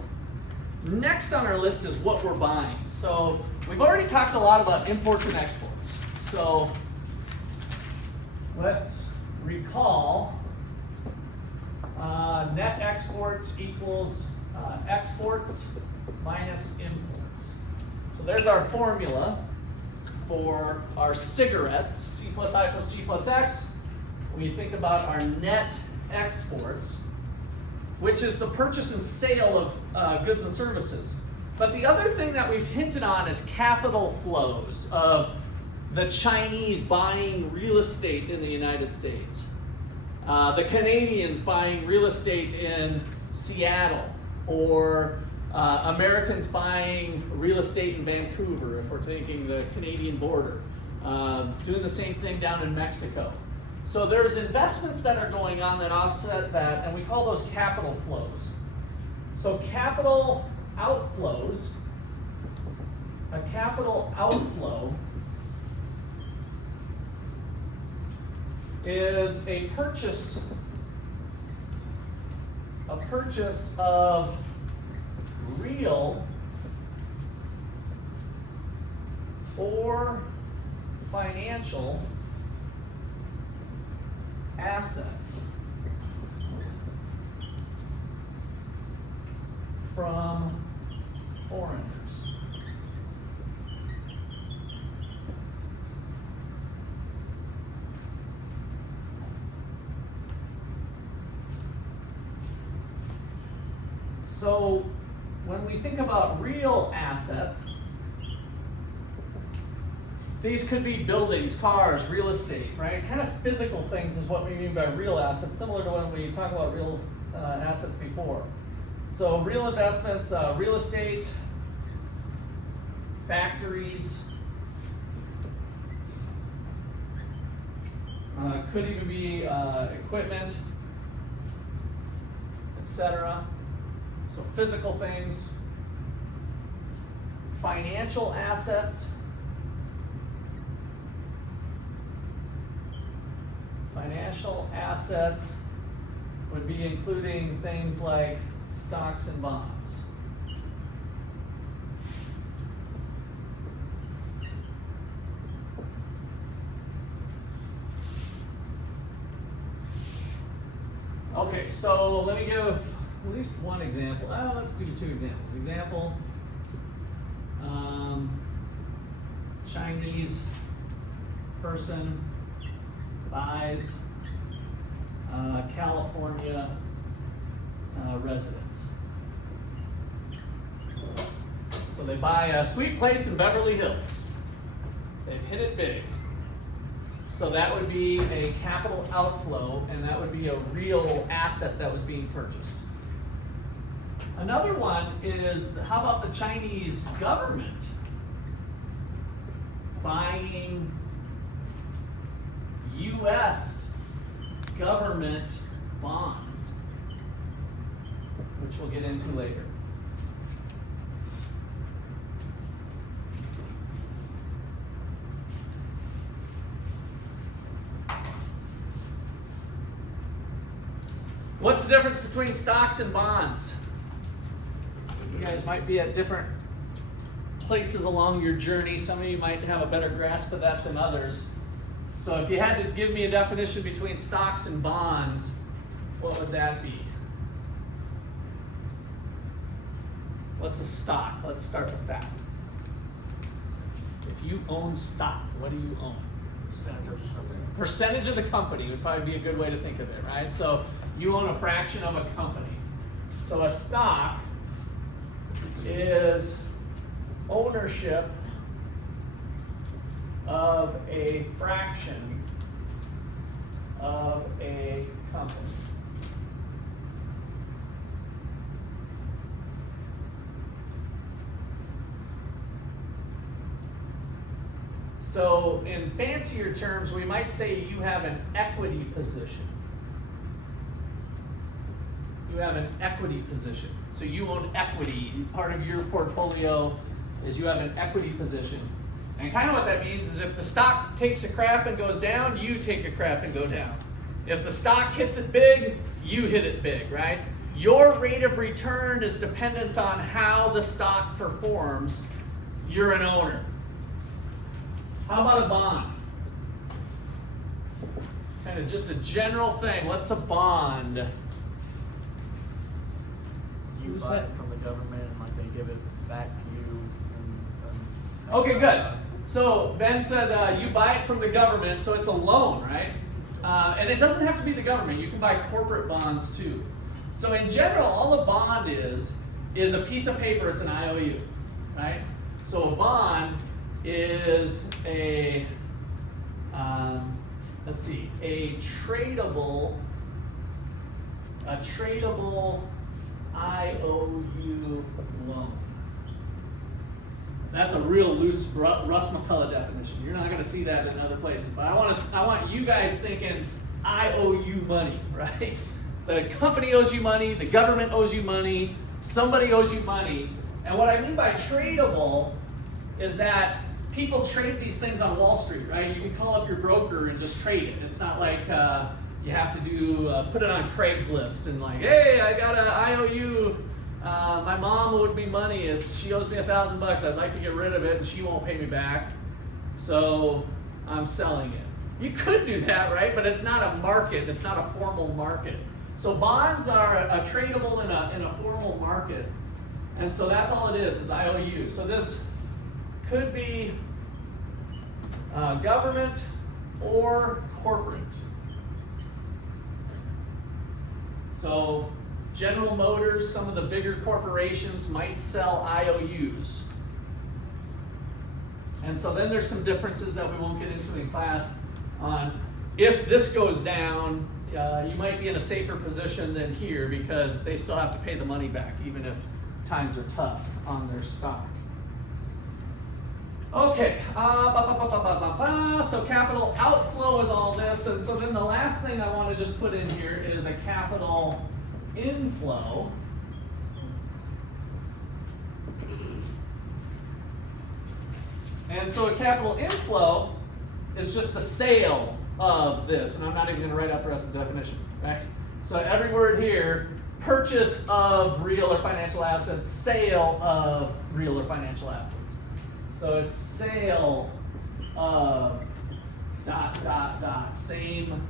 next on our list is what we're buying. So we've already talked a lot about imports and exports. So let's recall net exports equals exports minus imports. So there's our formula for our cigarettes, C plus I plus G plus X. When you think about our net exports, which is the purchase and sale of goods and services. But the other thing that we've hinted on is capital flows of the Chinese buying real estate in the United States, the Canadians buying real estate in Seattle, or Americans buying real estate in Vancouver, if we're taking the Canadian border, doing the same thing down in Mexico. So there's investments that are going on that offset that, and we call those capital flows. So capital outflows, a capital outflow is a purchase of real or financial assets from foreigners. So when we think about real assets, these could be buildings, cars, real estate, right? Kind of physical things is what we mean by real assets, similar to when we talk about real assets before. So real investments, real estate, factories, could even be equipment, etc. So physical things, financial assets, financial assets would be including things like stocks and bonds. Okay, so let me give at least one example. Let's do two examples. Example, Chinese person buys California residence. So they buy a sweet place in Beverly Hills. They've hit it big. So that would be a capital outflow, and that would be a real asset that was being purchased. Another one is, how about the Chinese government buying U.S. government bonds, which we'll get into later. What's the difference between stocks and bonds? You guys might be at different places along your journey. Some of you might have a better grasp of that than others. So if you had to give me a definition between stocks and bonds, what would that be? What's a stock? Let's start with that. If you own stock, what do you own? Percentage of the company would probably be a good way to think of it, right? So you own a fraction of a company. So a stock is ownership of a fraction of a company. So in fancier terms, we might say you have an equity position. You have an equity position. So you own equity. Part of your portfolio is you have an equity position. And kind of what that means is if the stock takes a crap and goes down, you take a crap and go down. If the stock hits it big, you hit it big, right? your rate of return is dependent on how the stock performs. You're an owner. How about a bond? Kind of just a general thing. What's a bond? You Who's buy that? it from the government and like they give it back to you. And Okay, good. So Ben said you buy it from the government, so it's a loan, right? And it doesn't have to be the government. You can buy corporate bonds too. So in general, all a bond is a piece of paper. It's an IOU, right? So a bond is a let's see, a tradable IOU loan. That's a real loose Russ McCullough definition. You're not going to see that in other places. But I want you guys thinking I owe you money, right? The company owes you money, the government owes you money, somebody owes you money. And what I mean by tradable is that people trade these things on Wall Street, right? You can call up your broker and just trade it. It's not like you have to do put it on Craigslist and like, hey, I got an IOU. My mom owed me money. She owes me $1,000. I'd like to get rid of it, and she won't pay me back. So I'm selling it. You could do that, right? But it's not a market. It's not a formal market. So bonds are a tradable in a formal market, and so that's all it is IOU. So this could be government or corporate. So General Motors, some of the bigger corporations might sell IOUs. And so then there's some differences that we won't get into in class on if this goes down, you might be in a safer position than here because they still have to pay the money back even if times are tough on their stock. Okay, so capital outflow is all this, and so then the last thing I want to just put in here is a capital inflow. And so a capital inflow is just the sale of this, and I'm not even going to write out the rest of the definition, right? So every word here, purchase of real or financial assets, sale of real or financial assets. So it's sale of ... Same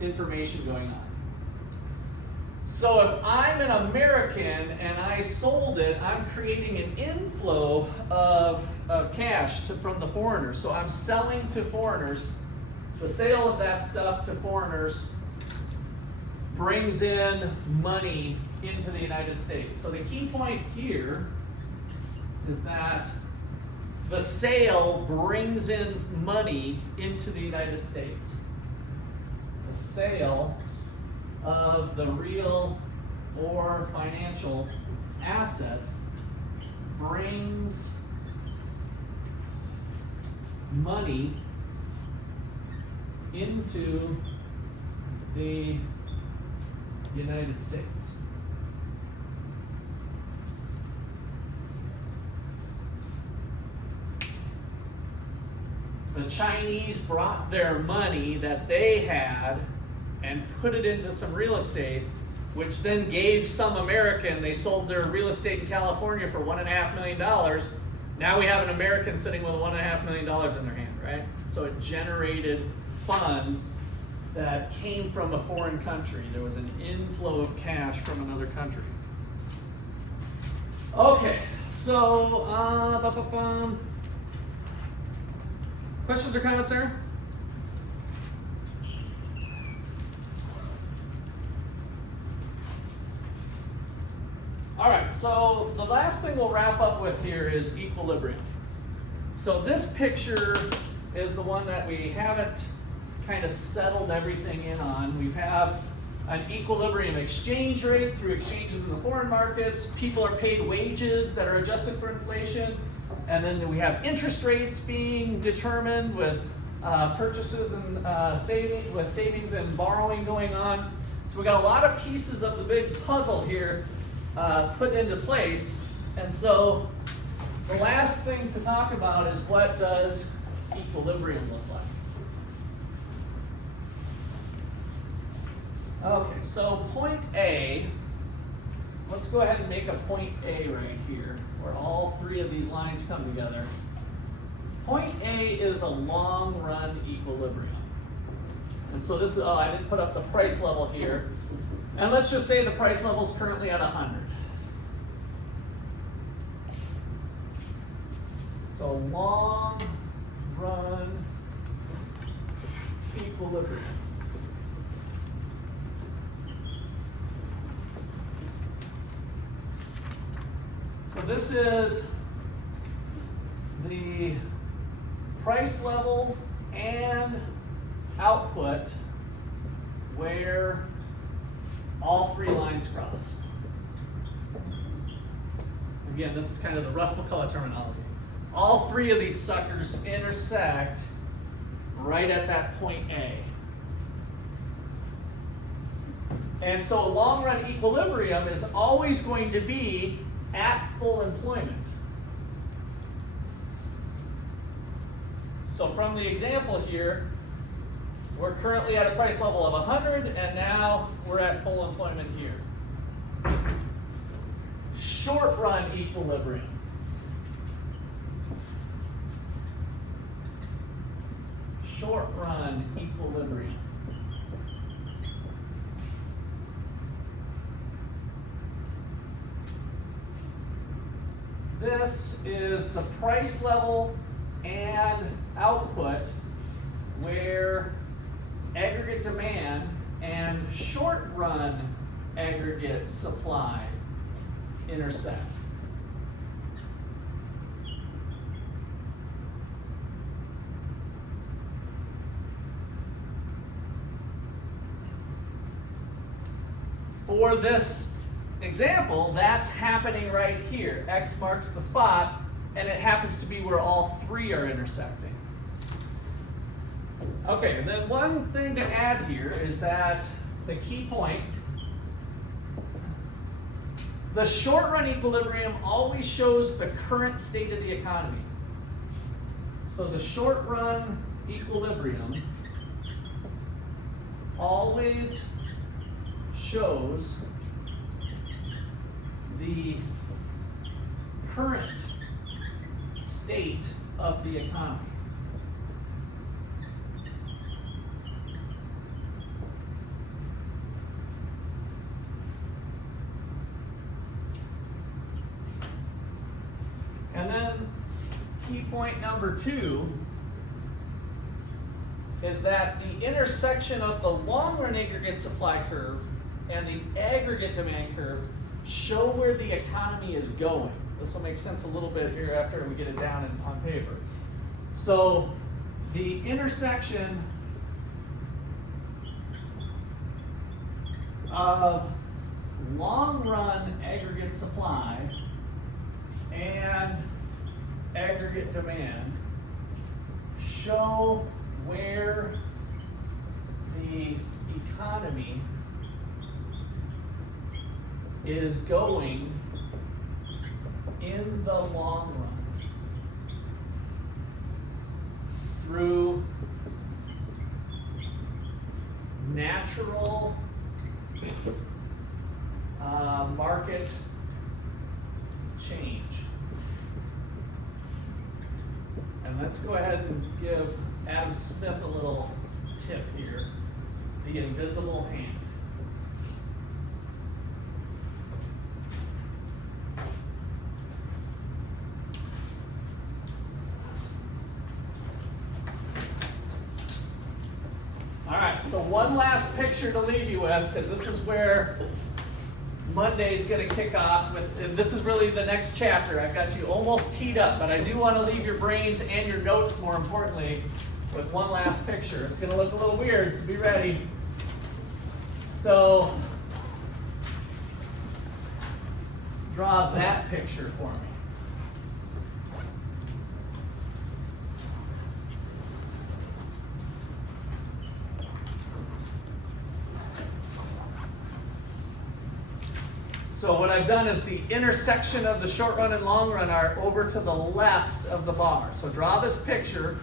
information going on. So if I'm an American and I sold it, I'm creating an inflow of cash from the foreigners. So I'm selling to foreigners. The sale of that stuff to foreigners brings in money into the United States. So the key point here is that the sale brings in money into the United States. The sale of the real or financial asset brings money into the United States. The Chinese brought their money that they had and put it into some real estate, which then gave some American, they sold their real estate in California for $1.5 million. Now we have an American sitting with $1.5 million in their hand, right? So it generated funds that came from a foreign country. There was an inflow of cash from another country. Okay, so, questions or comments there? All right, so the last thing we'll wrap up with here is equilibrium. So this picture is the one that we haven't kind of settled everything in on. We have an equilibrium exchange rate through exchanges in the foreign markets. People are paid wages that are adjusted for inflation. And then we have interest rates being determined with purchases and savings and borrowing going on. So we got a lot of pieces of the big puzzle here put into place. And so the last thing to talk about is what does equilibrium look like? Okay, so point A, let's go ahead and make a point A right here, where all three of these lines come together. Point A is a long run equilibrium. And so this is, oh, I didn't put up the price level here. And let's just say the price level is currently at 100. So long run equilibrium. So this is the price level and output where all three lines cross. Again, this is kind of the Russ McCullough terminology. All three of these suckers intersect right at that point A. And so a long run equilibrium is always going to be at full employment. So from the example here, we're currently at a price level of 100, and now we're at full employment here. Short run equilibrium. Short run equilibrium. This is the price level and output where aggregate demand and short run aggregate supply intersect. For this example, that's happening right here. X marks the spot, and it happens to be where all three are intersecting. Okay, and then one thing to add here is that the key point, the short run equilibrium always shows the current state of the economy. So the short run equilibrium always shows the current state of the economy. And then key point number 2 is that the intersection of the long run aggregate supply curve and the aggregate demand curve show where the economy is going. This will make sense a little bit here after we get it down on paper. So the intersection of long run aggregate supply and aggregate demand show where the economy is going in the long run through natural market change. And let's go ahead and give Adam Smith a little tip here, the invisible hand. All right, so one last picture to leave you with, because this is where Monday's going to kick off with, and this is really the next chapter. I've got you almost teed up, but I do want to leave your brains and your notes, more importantly, with one last picture. It's going to look a little weird, so be ready. So, draw that picture for me. So what I've done is the intersection of the short run and long run are over to the left of the bar. So draw this picture.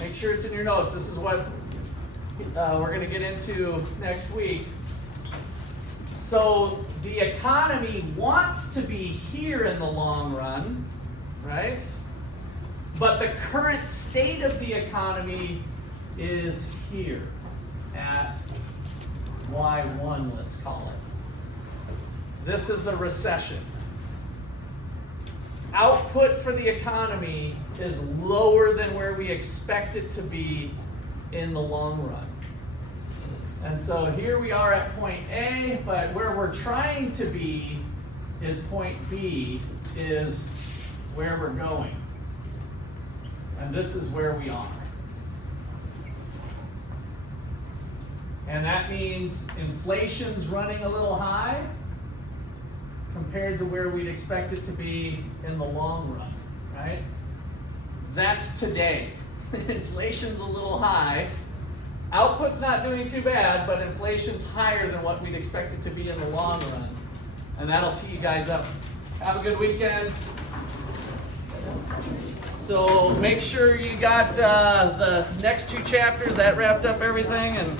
Make sure it's in your notes. This is what we're going to get into next week. So the economy wants to be here in the long run, right? But the current state of the economy is here at Y1, let's call it. This is a recession. Output for the economy is lower than where we expect it to be in the long run. And so here we are at point A, but where we're trying to be is point B, is where we're going. And this is where we are. And that means inflation's running a little high compared to where we'd expect it to be in the long run, right? That's today. Inflation's a little high. Output's not doing too bad, but inflation's higher than what we'd expect it to be in the long run. And that'll tee you guys up. Have a good weekend. So make sure you got the next two chapters. That wrapped up everything. And